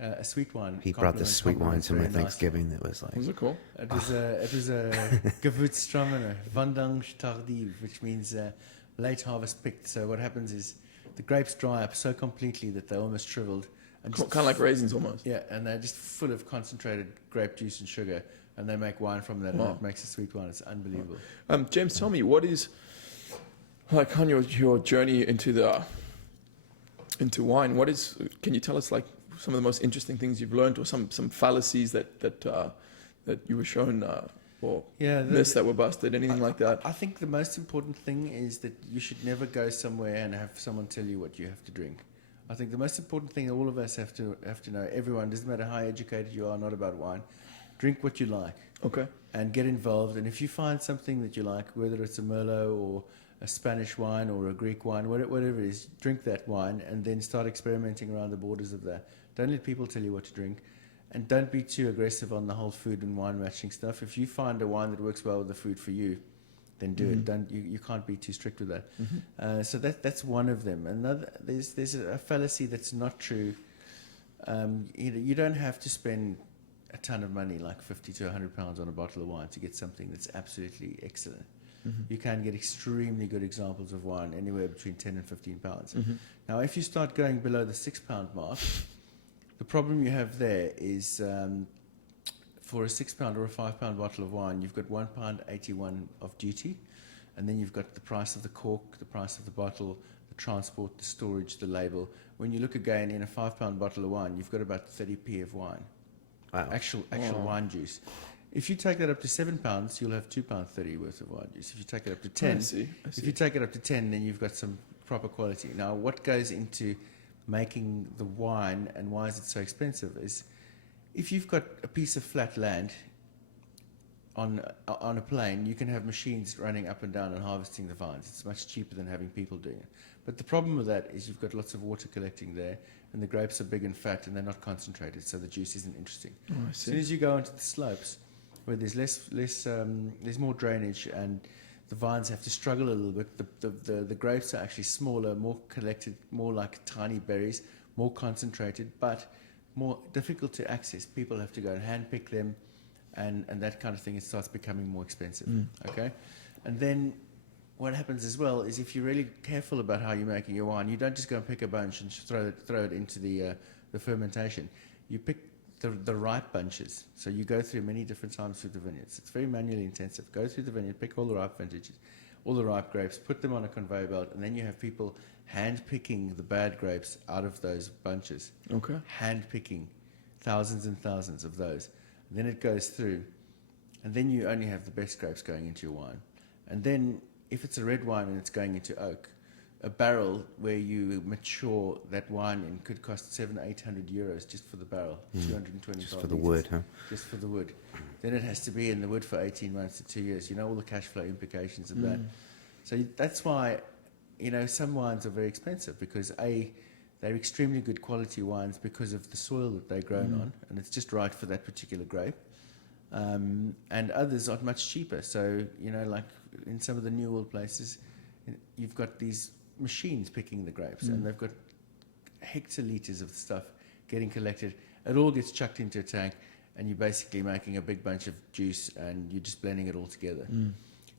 a sweet wine. He brought this sweet wine to my Thanksgiving that was like... Was it cool? It was a Gewürztraminer, Vendange tardive, which means late harvest picked. So what happens is the grapes dry up so completely that they're almost shriveled. And Kind of like raisins almost. Yeah, and they're just full of concentrated grape juice and sugar, and they make wine from that, Wow. and it makes a sweet wine. It's unbelievable. James, tell me, what is, like, on your journey into wine, can you tell us, like, some of the most interesting things you've learned, or some fallacies that you were shown, or myths that were busted, anything like that? I think the most important thing is that you should never go somewhere and have someone tell you what you have to drink. I think the most important thing all of us have to know, everyone, doesn't matter how educated you are, not about wine, drink what you like. Okay. And get involved. And if you find something that you like, whether it's a Merlot or a Spanish wine or a Greek wine, whatever it is, drink that wine and then start experimenting around the borders of that. Don't let people tell you what to drink. And don't be too aggressive on the whole food and wine matching stuff. If you find a wine that works well with the food for you, then do it. You can't be too strict with that. Mm-hmm. So that's one of them. Another, there's a fallacy that's not true. You don't have to spend a ton of money, like 50 to 100 pounds on a bottle of wine, to get something that's absolutely excellent. Mm-hmm. You can get extremely good examples of wine anywhere between 10 and 15 pounds. Mm-hmm. Now, if you start going below the £6 mark, the problem you have there is for a £6 or a £5 bottle of wine, you've got £1.81 of duty, and then you've got the price of the cork, the price of the bottle, the transport, the storage, the label. When you look again in a £5 bottle of wine, you've got about 30p of wine. Wow. Actual wine juice. If you take that up to £7, you'll have £2.30 worth of wine juice. If you take it up to 10, I see. if you take it up to 10, then you've got some proper quality. Now, what goes into making the wine and why is it so expensive is if you've got a piece of flat land on a plain, you can have machines running up and down and harvesting the vines. It's much cheaper than having people doing it. But the problem with that is you've got lots of water collecting there, and the grapes are big and fat, and they're not concentrated, so the juice isn't interesting. Oh, I As see. soon as you go into the slopes, where there's there's more drainage, and the vines have to struggle a little bit. The grapes are actually smaller, more collected, more like tiny berries, more concentrated, but more difficult to access. People have to go and hand pick them, and that kind of thing. It starts becoming more expensive. Okay, and then what happens as well is if you're really careful about how you're making your wine, you don't just go and pick a bunch and throw it into the fermentation. You pick the ripe bunches. So you go through many different times through the vineyards. It's very manually intensive. Go through the vineyard, pick all the ripe vintages, all the ripe grapes, put them on a conveyor belt, and then you have people hand picking the bad grapes out of those bunches. Okay. Hand picking thousands and thousands of those. And then it goes through, and then you only have the best grapes going into your wine. And then if it's a red wine and it's going into oak, a barrel where you mature that wine in could cost 700-800 euros just for the barrel, 225 Just for the litres. wood, huh? Just for the wood. Then it has to be in the wood for 18 months to 2 years. You know all the cash flow implications of that. So that's why, some wines are very expensive because they're extremely good quality wines because of the soil that they're grown on, and it's just right for that particular grape. And others are much cheaper. So, like in some of the New World places, you've got these machines picking the grapes, and they've got hectolitres of stuff getting collected. It all gets chucked into a tank, and you're basically making a big bunch of juice, and you're just blending it all together.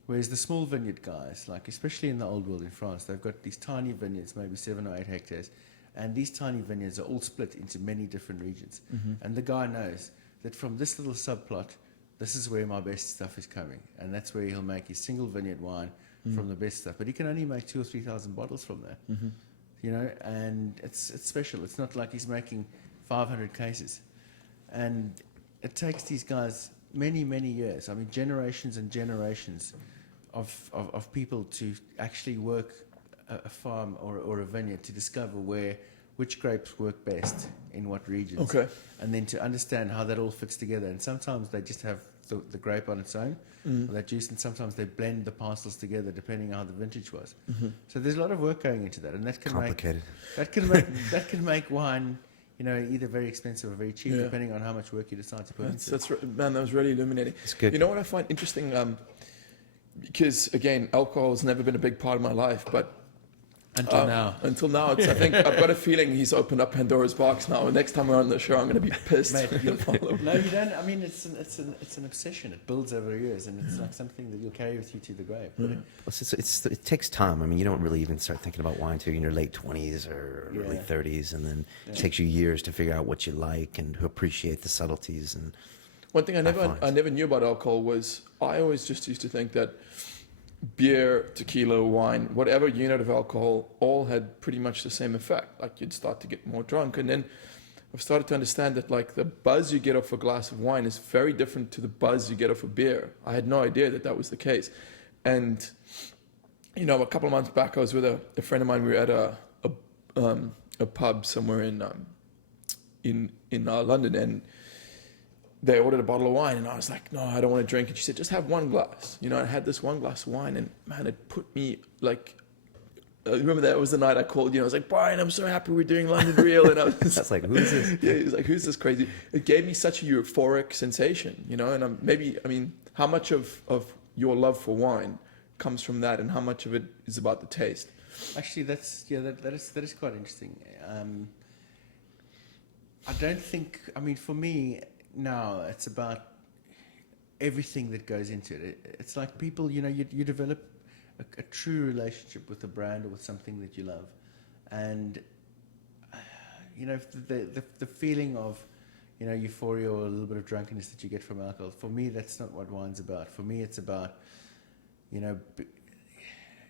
Whereas the small vineyard guys, like especially in the old world in France, they've got these tiny vineyards, maybe 7 or 8 hectares, and these tiny vineyards are all split into many different regions. And the guy knows that from this little subplot, this is where my best stuff is coming, and that's where he'll make his single vineyard wine from the best stuff. But he can only make 2,000 or 3,000 bottles from that, and it's special. It's not like he's making 500 cases, and it takes these guys many, many years. I mean, generations and generations of people to actually work a farm or a vineyard to discover which grapes work best in what regions. Okay. And then to understand how that all fits together. And sometimes they just have the grape on its own, or that juice, and sometimes they blend the parcels together depending on how the vintage was. So there's a lot of work going into that, and that can Complicated. that can make wine, either very expensive or very cheap, Yeah. depending on how much work you decide to put into it. That's man, that was really illuminating. It's good. You know what I find interesting? Because again, alcohol has never been a big part of my life, but Until now. Until now, I think I've got a feeling he's opened up Pandora's box now. And next time we're on the show, I'm going to be pissed. Mate, no, you don't. I mean, it's an obsession. It builds over years, and it's like something that you'll carry with you to the grave. But It takes time. I mean, you don't really even start thinking about wine till you're in your late 20s or early Yeah. 30s, and then it takes you years to figure out what you like and to appreciate the subtleties. And One thing I find. never knew about alcohol was I always just used to think that beer, tequila, wine, whatever unit of alcohol, all had pretty much the same effect. Like you'd start to get more drunk, and then I've started to understand that like the buzz you get off a glass of wine is very different to the buzz you get off a beer. I had no idea that was the case. And a couple of months back, I was with a friend of mine. We were at a pub somewhere in London, and they ordered a bottle of wine, and I was like, no, I don't want to drink. And she said, just have one glass. I had this one glass of wine, and man, it put me like, I remember that was the night I called you. I was like, Brian, I'm so happy we're doing London Real. And I was that's like, who is this? yeah, he was like, who's this crazy? It gave me such a euphoric sensation, and how much of your love for wine comes from that, and how much of it is about the taste? actually, that is quite interesting. I don't think. I mean, for me now, it's about everything that goes into it. It's like people, you develop a true relationship with a brand or with something that you love, and the feeling of euphoria or a little bit of drunkenness that you get from alcohol. For me, that's not what wine's about. For me, it's about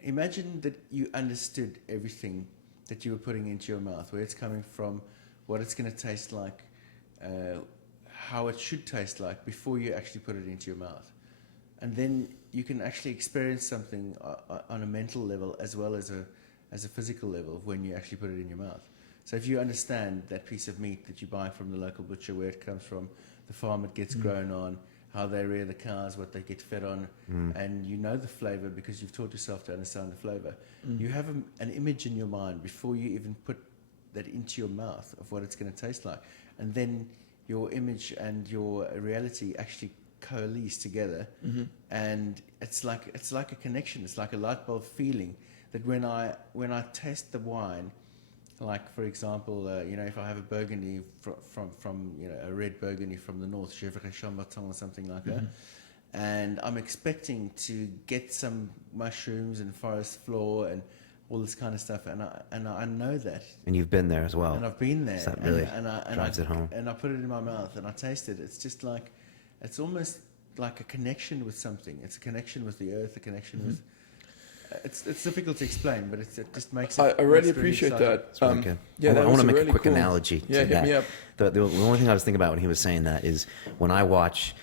imagine that you understood everything that you were putting into your mouth, where it's coming from, what it's going to taste like, how it should taste like before you actually put it into your mouth. And then you can actually experience something on a mental level as well as a physical level when you actually put it in your mouth. So if you understand that piece of meat that you buy from the local butcher, where it comes from, the farm it gets grown on, how they rear the cows, what they get fed on, and the flavor because you've taught yourself to understand the flavor. You have an image in your mind before you even put that into your mouth of what it's going to taste like. And then your image and your reality actually coalesce together, and it's like a connection. It's like a light bulb feeling that when I taste the wine, like for example, if I have a Burgundy from a red Burgundy from the north, Chevrolet Chambertin or something like that, and I'm expecting to get some mushrooms and forest floor and all this kind of stuff, and I know that. And you've been there as well. And I've been there. So that really and drives it home. And I put it in my mouth and I taste it. It's just like, it's almost like a connection with something. It's a connection with the earth, a connection with, it's difficult to explain, but it just makes I it. really makes it appreciate exciting. that. It's really good. Yeah, I want to make really a quick cool analogy Yeah, to hit that. me up. The only thing I was thinking about when he was saying that is when I watch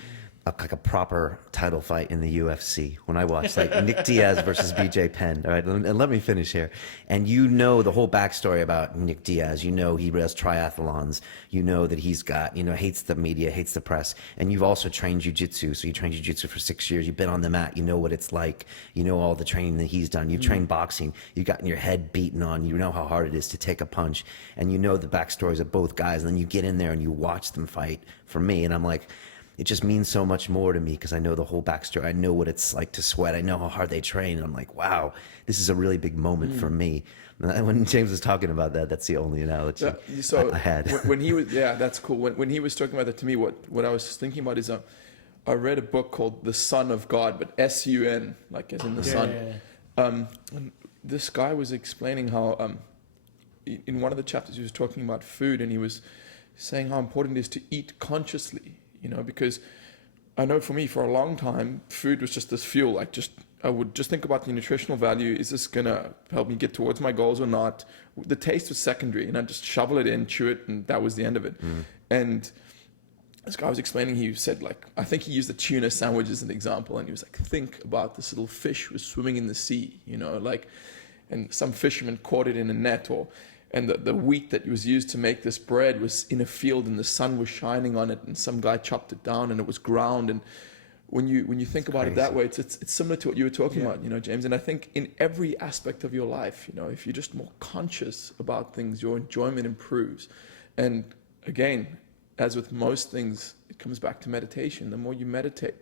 like a proper title fight in the UFC, when I watch like Nick Diaz versus BJ Penn, all right, and let me finish here. And you know the whole backstory about Nick Diaz. You know he does triathlons. You know that he's got, hates the media, hates the press. And you've also trained jiu-jitsu. So you trained jiu-jitsu for 6 years. You've been on the mat. You know what it's like. You know all the training that he's done. You've trained boxing. You've gotten your head beaten on. You know how hard it is to take a punch. And you know the backstories of both guys. And then you get in there and you watch them fight for me. And I'm like, it just means so much more to me because I know the whole backstory. I know what it's like to sweat. I know how hard they train. And I'm like, wow, this is a really big moment for me. And when James was talking about that, that's the only analogy So I had. when he was, yeah, that's cool. When he was talking about that to me, what I was thinking about is I read a book called The Son of God, but S-U-N, like as in the sun. And this guy was explaining how in one of the chapters he was talking about food, and he was saying how important it is to eat consciously. Because I know for me, for a long time, food was just this fuel. I would just think about the nutritional value. Is this going to help me get towards my goals or not? The taste was secondary, and I'd just shovel it in, chew it, and that was the end of it. And this guy was explaining, he said, I think he used the tuna sandwich as an example, and he was like, think about this little fish was swimming in the sea, and some fisherman caught it in a net, and the wheat that was used to make this bread was in a field and the sun was shining on it, and some guy chopped it down and it was ground. And when you think about it that way, it's similar to what you were talking about, James. And I think in every aspect of your life, if you're just more conscious about things, your enjoyment improves. And again, as with most things, it comes back to meditation. The more you meditate,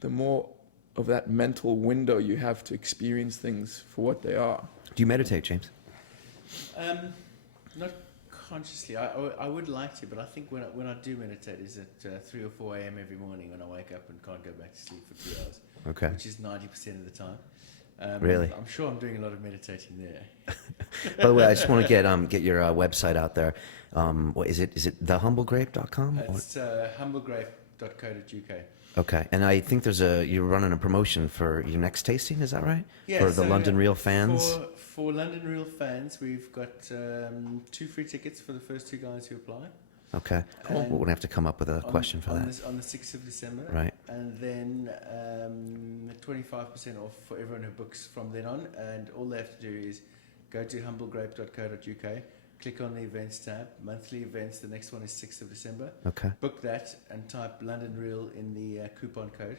the more of that mental window you have to experience things for what they are. Do you meditate, James? Not consciously. I would like to, but I think when I do meditate is at 3 or 4 a.m. every morning when I wake up and can't go back to sleep for 2 hours. Okay. Which is 90% of the time. Really? I'm sure I'm doing a lot of meditating there. By the way, I just want to get your website out there. What is it? Is it thehumblegrape.com? It's humblegrape.co.uk. Okay, and I think you're running a promotion for your next tasting. Is that right? Yeah, for the London Real fans. For London Real fans, we've got 2 free tickets for the first 2 guys who apply. Okay, cool. We're gonna have to come up with a question for that. On the 6th of December. Right. And then 25% off for everyone who books from then on. And all they have to do is go to humblegrape.co.uk, click on the events tab, monthly events. The next one is 6th of December. Okay. Book that and type London Real in the coupon code,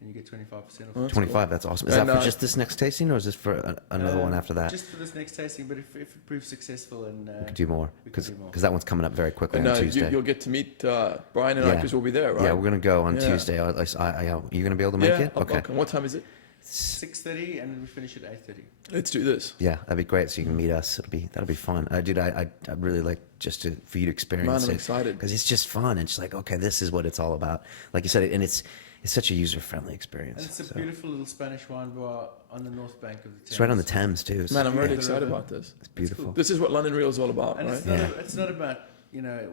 and you get 25% off. 25. That's awesome. Is that for just this next tasting, or is this for another one after that? Just for this next tasting, but if it proves successful, and we could do more we could because do more. that one's coming up very quickly on Tuesday. You'll get to meet Brian and I because we'll be there, right? Yeah, we're gonna go on Tuesday. You're gonna be able to make it? Okay. What time is it? 6:30, and we finish at 8:30. Let's do this. Yeah, that'd be great. So you can meet us. That'll be fun. Dude, I'd really like for you to experience Man, I'm it. excited. Because it's just fun. It's like, okay, this is what it's all about. Like you said, and it's such a user-friendly experience. And it's a beautiful little Spanish wine bar on the north bank of the Thames. It's right on the Thames too. Man, I'm really excited about this. It's beautiful. This is what London Real is all about, And right? it's not about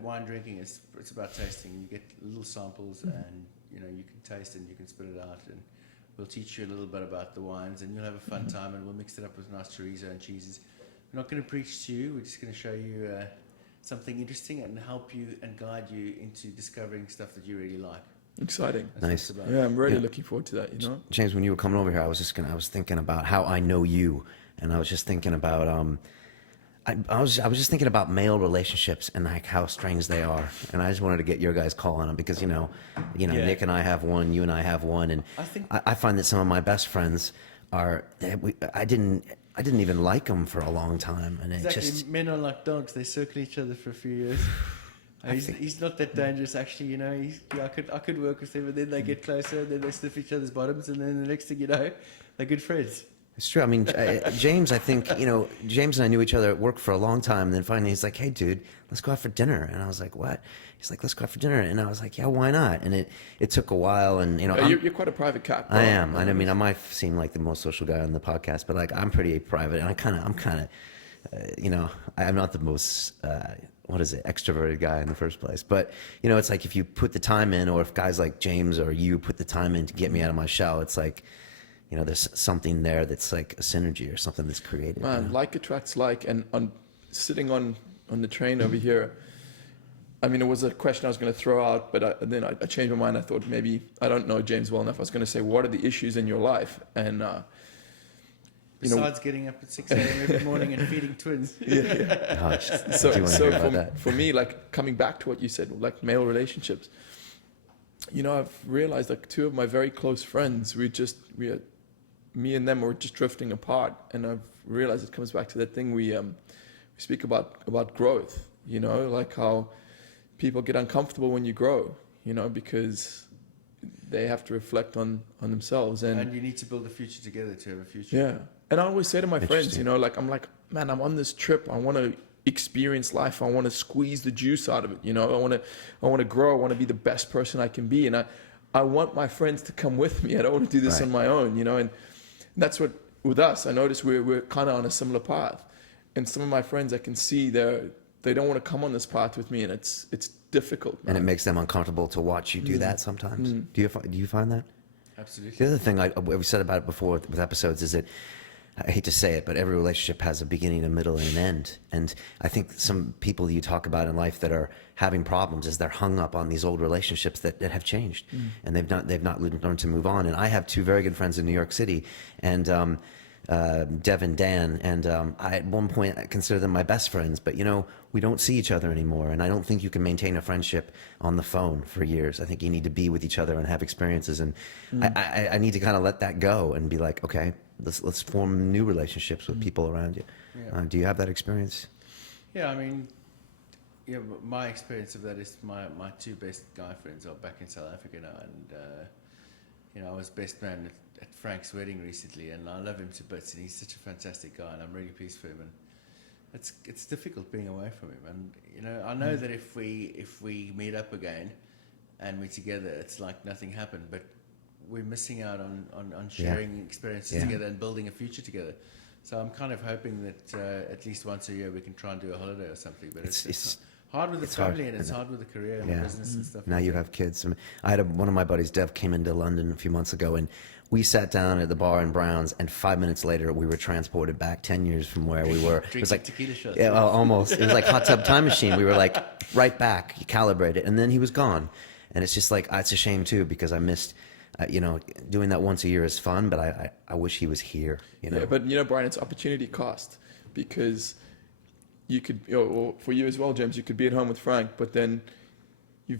wine drinking. It's about tasting. You get little samples, and you can taste and you can spit it out, and we'll teach you a little bit about the wines, and you'll have a fun time, and we'll mix it up with nice chorizo and cheeses. We're not going to preach to you. We're just going to show you something interesting and help you and guide you into discovering stuff that you really like. Exciting. That's what Nice. it's about. Yeah, I'm really looking forward to that, James, when you were coming over here, I was thinking about how I know you, and I was just thinking about I was just thinking about male relationships and like how strange they are, and I just wanted to get your guys' call on them because Nick and I have one, you and I have one, and I find that some of my best friends I didn't even like them for a long time, and Exactly. Men are like dogs; they circle each other for a few years. He's not that dangerous, actually. I could work with them, and then they get closer, and then they sniff each other's bottoms, and then the next thing you know, they're good friends. It's true. I mean, James, I think, James and I knew each other at work for a long time. And then finally he's like, hey, dude, let's go out for dinner. And I was like, what? He's like, let's go out for dinner. And I was like, yeah, why not? And it took a while. And, you're quite a private cat. I am. I mean, I might seem like the most social guy on the podcast, but like, I'm pretty private. And I'm kind of, I'm not the most, extroverted guy in the first place. But, it's like if you put the time in, or if guys like James or you put the time in to get me out of my shell, it's like, there's something there that's like a synergy or something that's created. Man, like attracts like, and sitting on the train over here, I mean, it was a question I was going to throw out, but then I changed my mind. I thought maybe I don't know James well enough. I was going to say, what are the issues in your life? And besides getting up at 6 a.m. every morning and feeding twins. For me, like coming back to what you said, like male relationships, I've realized like two of my very close friends, me and them were just drifting apart, and I've realized it comes back to that thing we speak about growth. Like how people get uncomfortable when you grow, because they have to reflect on themselves, and you need to build a future together to have a future. Yeah, and I always say to my friends, man, I'm on this trip. I want to experience life. I want to squeeze the juice out of it. I want to grow. I want to be the best person I can be, and I want my friends to come with me. I don't want to do this on my own, and that's what with us. I notice we're kind of on a similar path, and some of my friends I can see they don't want to come on this path with me, and it's difficult. Man. And it makes them uncomfortable to watch you do that sometimes. Do you find that? Absolutely. The other thing we said about it before with episodes is that, I hate to say it, but every relationship has a beginning, a middle, and an end. And I think some people you talk about in life that are having problems is they're hung up on these old relationships that have changed, and they've not learned to move on. And I have two very good friends in New York City, and Dev and Dan, and I at one point I consider them my best friends, but we don't see each other anymore, and I don't think you can maintain a friendship on the phone for years. I think you need to be with each other and have experiences, and I need to kind of let that go and be like, okay, let's form new relationships with people around you. Yeah. Do you have that experience? Yeah, I mean, my experience of that is my two best guy friends are back in South Africa now, and I was best man at Frank's wedding recently, and I love him to bits, and he's such a fantastic guy, and I'm really pleased for him. And it's difficult being away from him, and I know that if we meet up again and we're together, it's like nothing happened, but we're missing out on sharing experiences together and building a future together. So I'm kind of hoping that at least once a year we can try and do a holiday or something. But it's hard with the family, and it's hard with the career and the business and stuff. Mm-hmm. Now you have kids. I had one of my buddies, Dev, came into London a few months ago, and we sat down at the bar in Brown's, and 5 minutes later we were transported back 10 years from where we were. Drinking it was like tequila shots. Yeah, well, almost. It was like hot tub time machine. We were like right back. You calibrate it, and then he was gone. And it's just like it's a shame too, because I missed. Doing that once a year is fun, but I wish he was here. Yeah, but Brian, it's opportunity cost, because you could, or for you as well, James, you could be at home with Frank, but then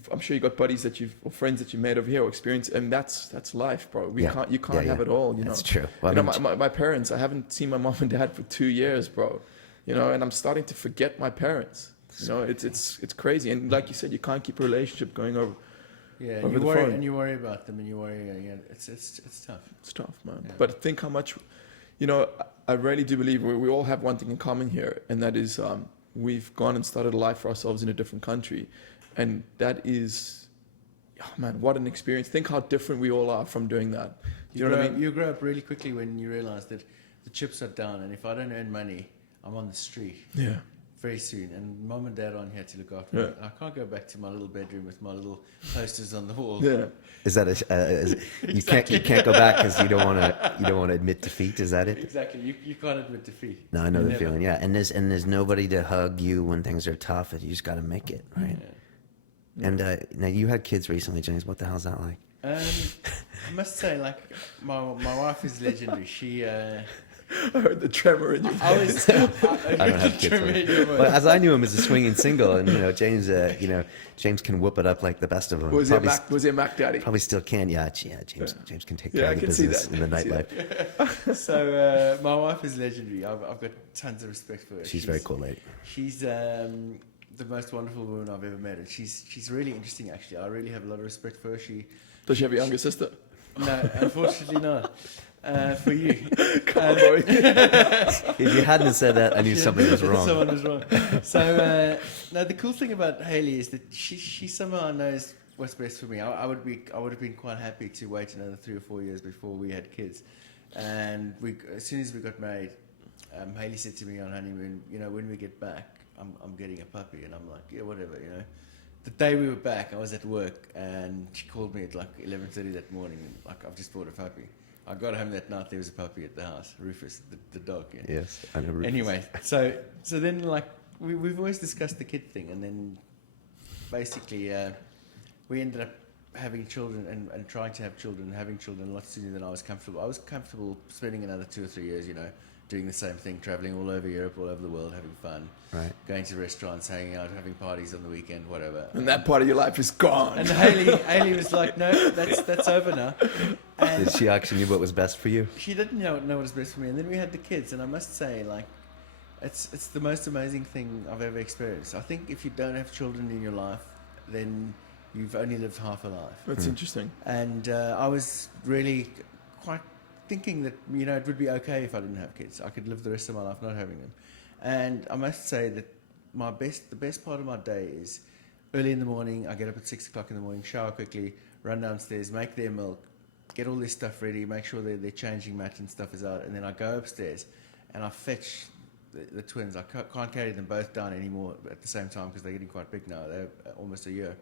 I'm sure you got buddies or friends that you've made over here, or experience, and that's life, bro. You can't have it all. That's true. Well, my parents, I haven't seen my mom and dad for 2 years, bro. And I'm starting to forget my parents. It's crazy, and like you said, you can't keep a relationship going over. Yeah, and you worry about them, and you worry. It's tough. It's tough, man. Yeah. But think how much, I really do believe we all have one thing in common here, and that is we've gone and started a life for ourselves in a different country, and that is, man, what an experience. Think how different we all are from doing that. You know what I mean? You grow up really quickly when you realize that the chips are down, and if I don't earn money, I'm on the street. Yeah. Very soon, and mom and dad aren't here to look after me. And I can't go back to my little bedroom with my little posters on the wall. Yeah. Is that you can't go back because you don't want to admit defeat? Is that it? Exactly. You can't admit defeat. No, I know the feeling. Yeah, and there's nobody to hug you when things are tough. You just got to make it, right? Yeah. And now you had kids recently, James. What the hell's that like? I must say, like my wife is legendary. She. I heard the tremor in your voice. I don't have kids. But as I knew him as a swinging single, and James can whoop it up like the best of them. Was he a Mac Daddy? Probably still can. Yeah, James can take care I of the can see business that. in the nightlife. So my wife is legendary. I've got tons of respect for her. She's very cool lady. She's the most wonderful woman I've ever met, and she's really interesting. Actually, I really have a lot of respect for her. Does she have a younger sister? No, unfortunately not. For you. Come on, boy. If you hadn't said that, I knew something was wrong. Someone was wrong. So, now the cool thing about Hayley is that she somehow knows what's best for me. I would have been quite happy to wait another 3 or 4 years before we had kids. And as soon as we got married, Hayley said to me on honeymoon, when we get back, I'm getting a puppy. And I'm like, yeah, whatever, The day we were back, I was at work, and she called me at like 11:30 that morning. And like, I've just bought a puppy. I got home that night. There was a puppy at the house, Rufus, the dog. Yeah. Yes, I know. Rufus. Anyway, so then like we've always discussed the kid thing, and then basically we ended up having children and trying to have children, having children a lot sooner than I was comfortable. I was comfortable spending another 2 or 3 years, doing the same thing, traveling all over Europe, all over the world, having fun, Right. going to restaurants, hanging out, having parties on the weekend, whatever. And that part of your life is gone. And Hayley was like, no, that's over now. And Did she actually knew what was best for you? she didn't know what was best for me. And then we had the kids, and I must say, like, it's the most amazing thing I've ever experienced. I think if you don't have children in your life, then you've only lived half a life. That's interesting. And I was really quite thinking that, it would be okay if I didn't have kids. I could live the rest of my life not having them. And I must say that the best part of my day is early in the morning. I get up at 6 o'clock in the morning, shower quickly, run downstairs, make their milk, get all this stuff ready, make sure their changing mat and stuff is out, and then I go upstairs and I fetch the twins. I can't carry them both down anymore at the same time because they're getting quite big now. They're almost a year.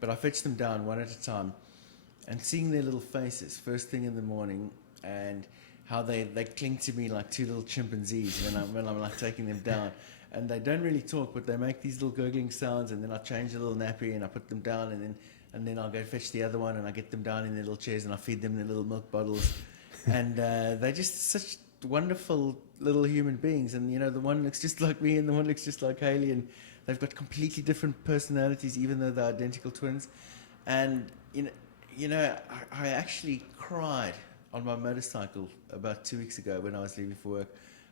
But I fetch them down one at a time, and seeing their little faces first thing in the morning, and how they cling to me like two little chimpanzees when I'm like taking them down. And they don't really talk, but they make these little gurgling sounds, and then I change the little nappy and I put them down, and then I'll go fetch the other one and I get them down in their little chairs and I feed them their little milk bottles. And they're just such wonderful little human beings. And, the one looks just like me and the one looks just like Hayley, and they've got completely different personalities, even though they're identical twins. And, I actually cried on my motorcycle about 2 weeks ago when I was leaving for work.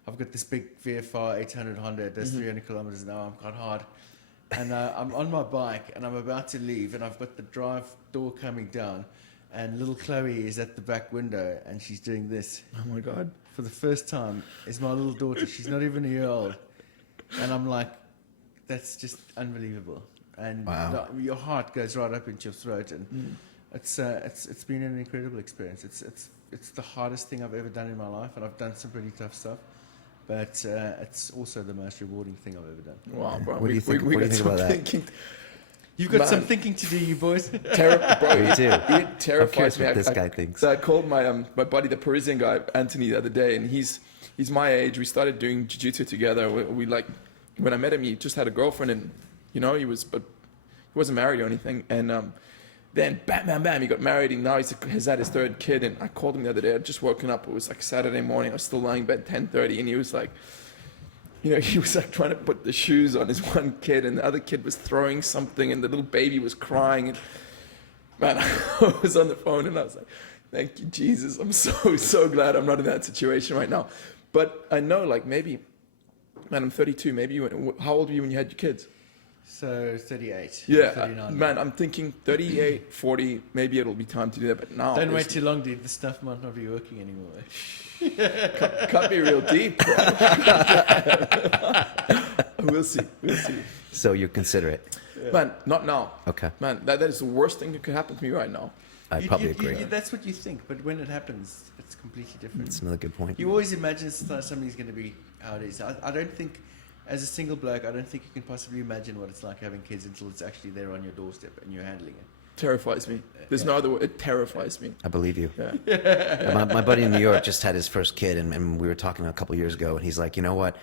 I've got this big VFR 800 Honda. It does 300 kilometers an hour. I'm quite hard. And I'm on my bike and I'm about to leave, and I've got the drive door coming down, and little Chloe is at the back window and she's doing this. Oh my God. For the first time, is my little daughter. She's not even a year old. And I'm like, that's just unbelievable. And Wow. Your heart goes right up into your throat. And it's been an incredible experience. It's the hardest thing I've ever done in my life, and I've done some pretty tough stuff. But it's also the most rewarding thing I've ever done. Wow, bro. What do you think- we what do you got think about some that? thinking. You've got Man. some thinking to do, you boys. Bro, Me too. It I'm terrifies curious me. what this guy thinks. So I called my buddy, the Parisian guy, Anthony, the other day, and he's my age. We started doing jiu-jitsu together. We like, when I met him, he just had a girlfriend, and he wasn't married or anything. And then bam, he got married, and now he's had his third kid. And I called him the other day. I'd just woken up. It was like Saturday morning. I was still lying in bed 10:30, and he was like, he was like trying to put the shoes on his one kid, and the other kid was throwing something, and the little baby was crying. And man, I was on the phone, and I was like, thank you, Jesus. I'm so glad I'm not in that situation right now. But I know, like, maybe, man, I'm 32. Maybe how old were you when you had your kids? So 38. Yeah, 39. man, I'm thinking 38, 40, maybe it'll be time to do that. But now, Don't wait too long, dude. The stuff might not be working anymore. cut me real deep, bro. We'll see. So you consider it? Man, not now. Okay. Man, that is the worst thing that could happen to me right now. I probably agree. That's what you think, but when it happens, it's completely different. That's another good point. You always imagine something's going to be how it is. I don't think, as a single bloke, I don't think you can possibly imagine what it's like having kids until it's actually there on your doorstep and you're handling it. Terrifies me. There's no other word. It terrifies me. I believe you. Yeah. My buddy in New York just had his first kid, and we were talking a couple years ago, and he's like, you know what?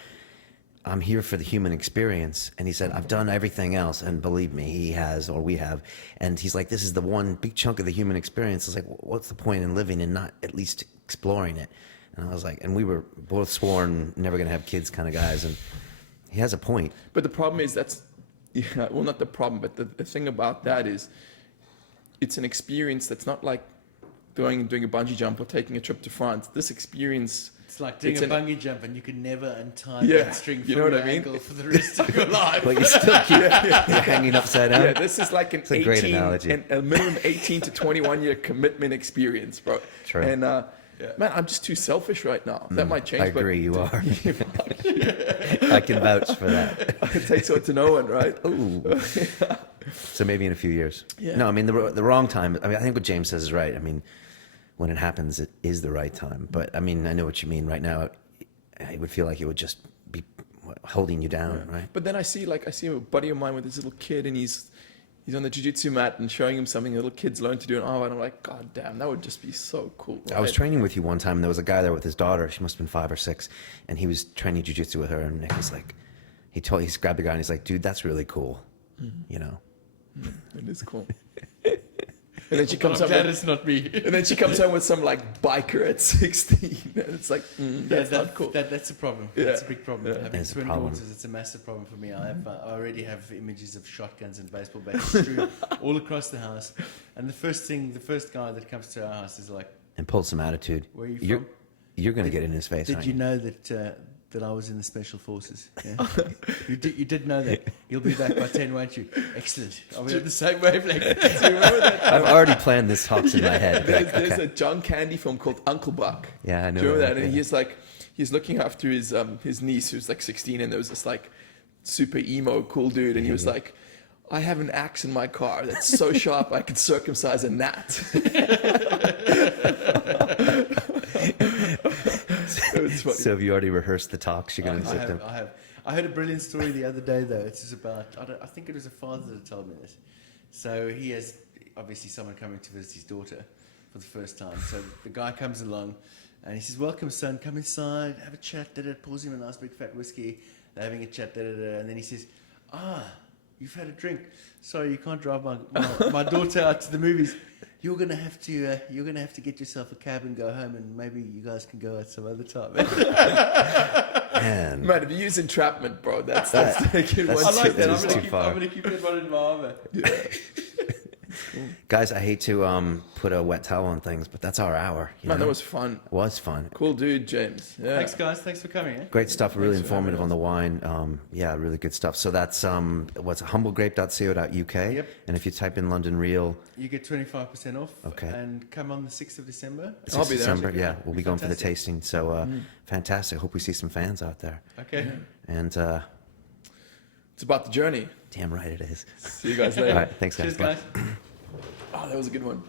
I'm here for the human experience. And he said, I've done everything else. And believe me, he has, or we have. And he's like, this is the one big chunk of the human experience. It's like, what's the point in living and not at least exploring it? And I was like, and we were both sworn never going to have kids kind of guys. And he has a point. But the problem is well, not the problem, but the thing about that is it's an experience that's not like doing a bungee jump or taking a trip to France. This experience... It's like doing a bungee jump, and you can never untie Yeah, that string from you know what your I mean? ankle for the rest of your life. But you still keep you're hanging upside down. Yeah, this is like a great analogy. a minimum 18 to 21 year commitment experience, bro. True. And man, I'm just too selfish right now. That might change. I agree, you are. I can vouch for that. It takes one to know one, right? Ooh. So maybe in a few years. Yeah. No, I mean, the wrong time. I mean, I think what James says is right. I mean, when it happens, it is the right time. But I mean, I know what you mean. Right now, it would feel like it would just be holding you down, right? But then I see a buddy of mine with this little kid, and he's he's on the jiu-jitsu mat and showing him something little kids learn to do, and I'm like, God damn, that would just be so cool. I was right? training with you one time, and there was a guy there with his daughter. She must have been 5 or 6, and he was training jiu-jitsu with her. And Nick was like, he grabbed the guy, and he's like, dude, that's really cool, you know. It is cool. And then she comes I'm home. glad it's not me. And then she comes home with some like biker at 16, and it's like, that's not cool. That's a problem. Yeah. That's a big problem. Yeah. Having It's a twin problem. daughters, it's a massive problem for me. I already have images of shotguns and baseball bats strewn all across the house. And the first guy that comes to our house is like, And pull some attitude. "Where are you You're, from?" you're going to get in his face, Did aren't you know that I was in the special forces? Yeah. you did know that. You'll be back by 10, won't you? Excellent. Are we on the same wavelength? Do you remember that? I've already planned this talks in my head. There's Okay. a John Candy film called Uncle Buck. Yeah, I know. Do you remember that, that? And yeah. he's looking after his niece who's like 16, and there was this like super emo cool dude, and he was like, I have an axe in my car that's so sharp I could circumcise a gnat. It was funny. So have you already rehearsed the talks you're going to sit there? I have. I heard a brilliant story the other day, though. It's just about, I think it was a father that told me this. So he has, obviously, someone coming to visit his daughter for the first time. So the guy comes along and he says, welcome, son, come inside, have a chat. Pours him a nice big fat whiskey. They're having a chat. And then he says, you've had a drink. Sorry, you can't drive my daughter out to the movies. You're gonna have to get yourself a cab and go home, and maybe you guys can go out some other time. Man. Man, if you use entrapment, bro, that's taking that's one I like step that. It's I'm too far. gonna keep that one in my armor. Guys, I hate to put a wet towel on things, but that's our hour. You Man, know? that was fun. It was fun. Cool dude, James. Yeah. Thanks, guys. Thanks for coming. Great stuff, really Thanks for having informative on the wine. Yeah, really good stuff. So that's what's humblegrape.co.uk. Yep. And if you type in London Real, You get 25% off. Okay. And come on the 6th of December. 6th I'll be there. December, yeah, we'll be going for the Fantastic. tasting. So fantastic. Hope we see some fans out there. Okay. And It's about the journey. damn right it is. See you guys All later. right, thanks guys. Cheers, Bye. guys. Oh, that was a good one.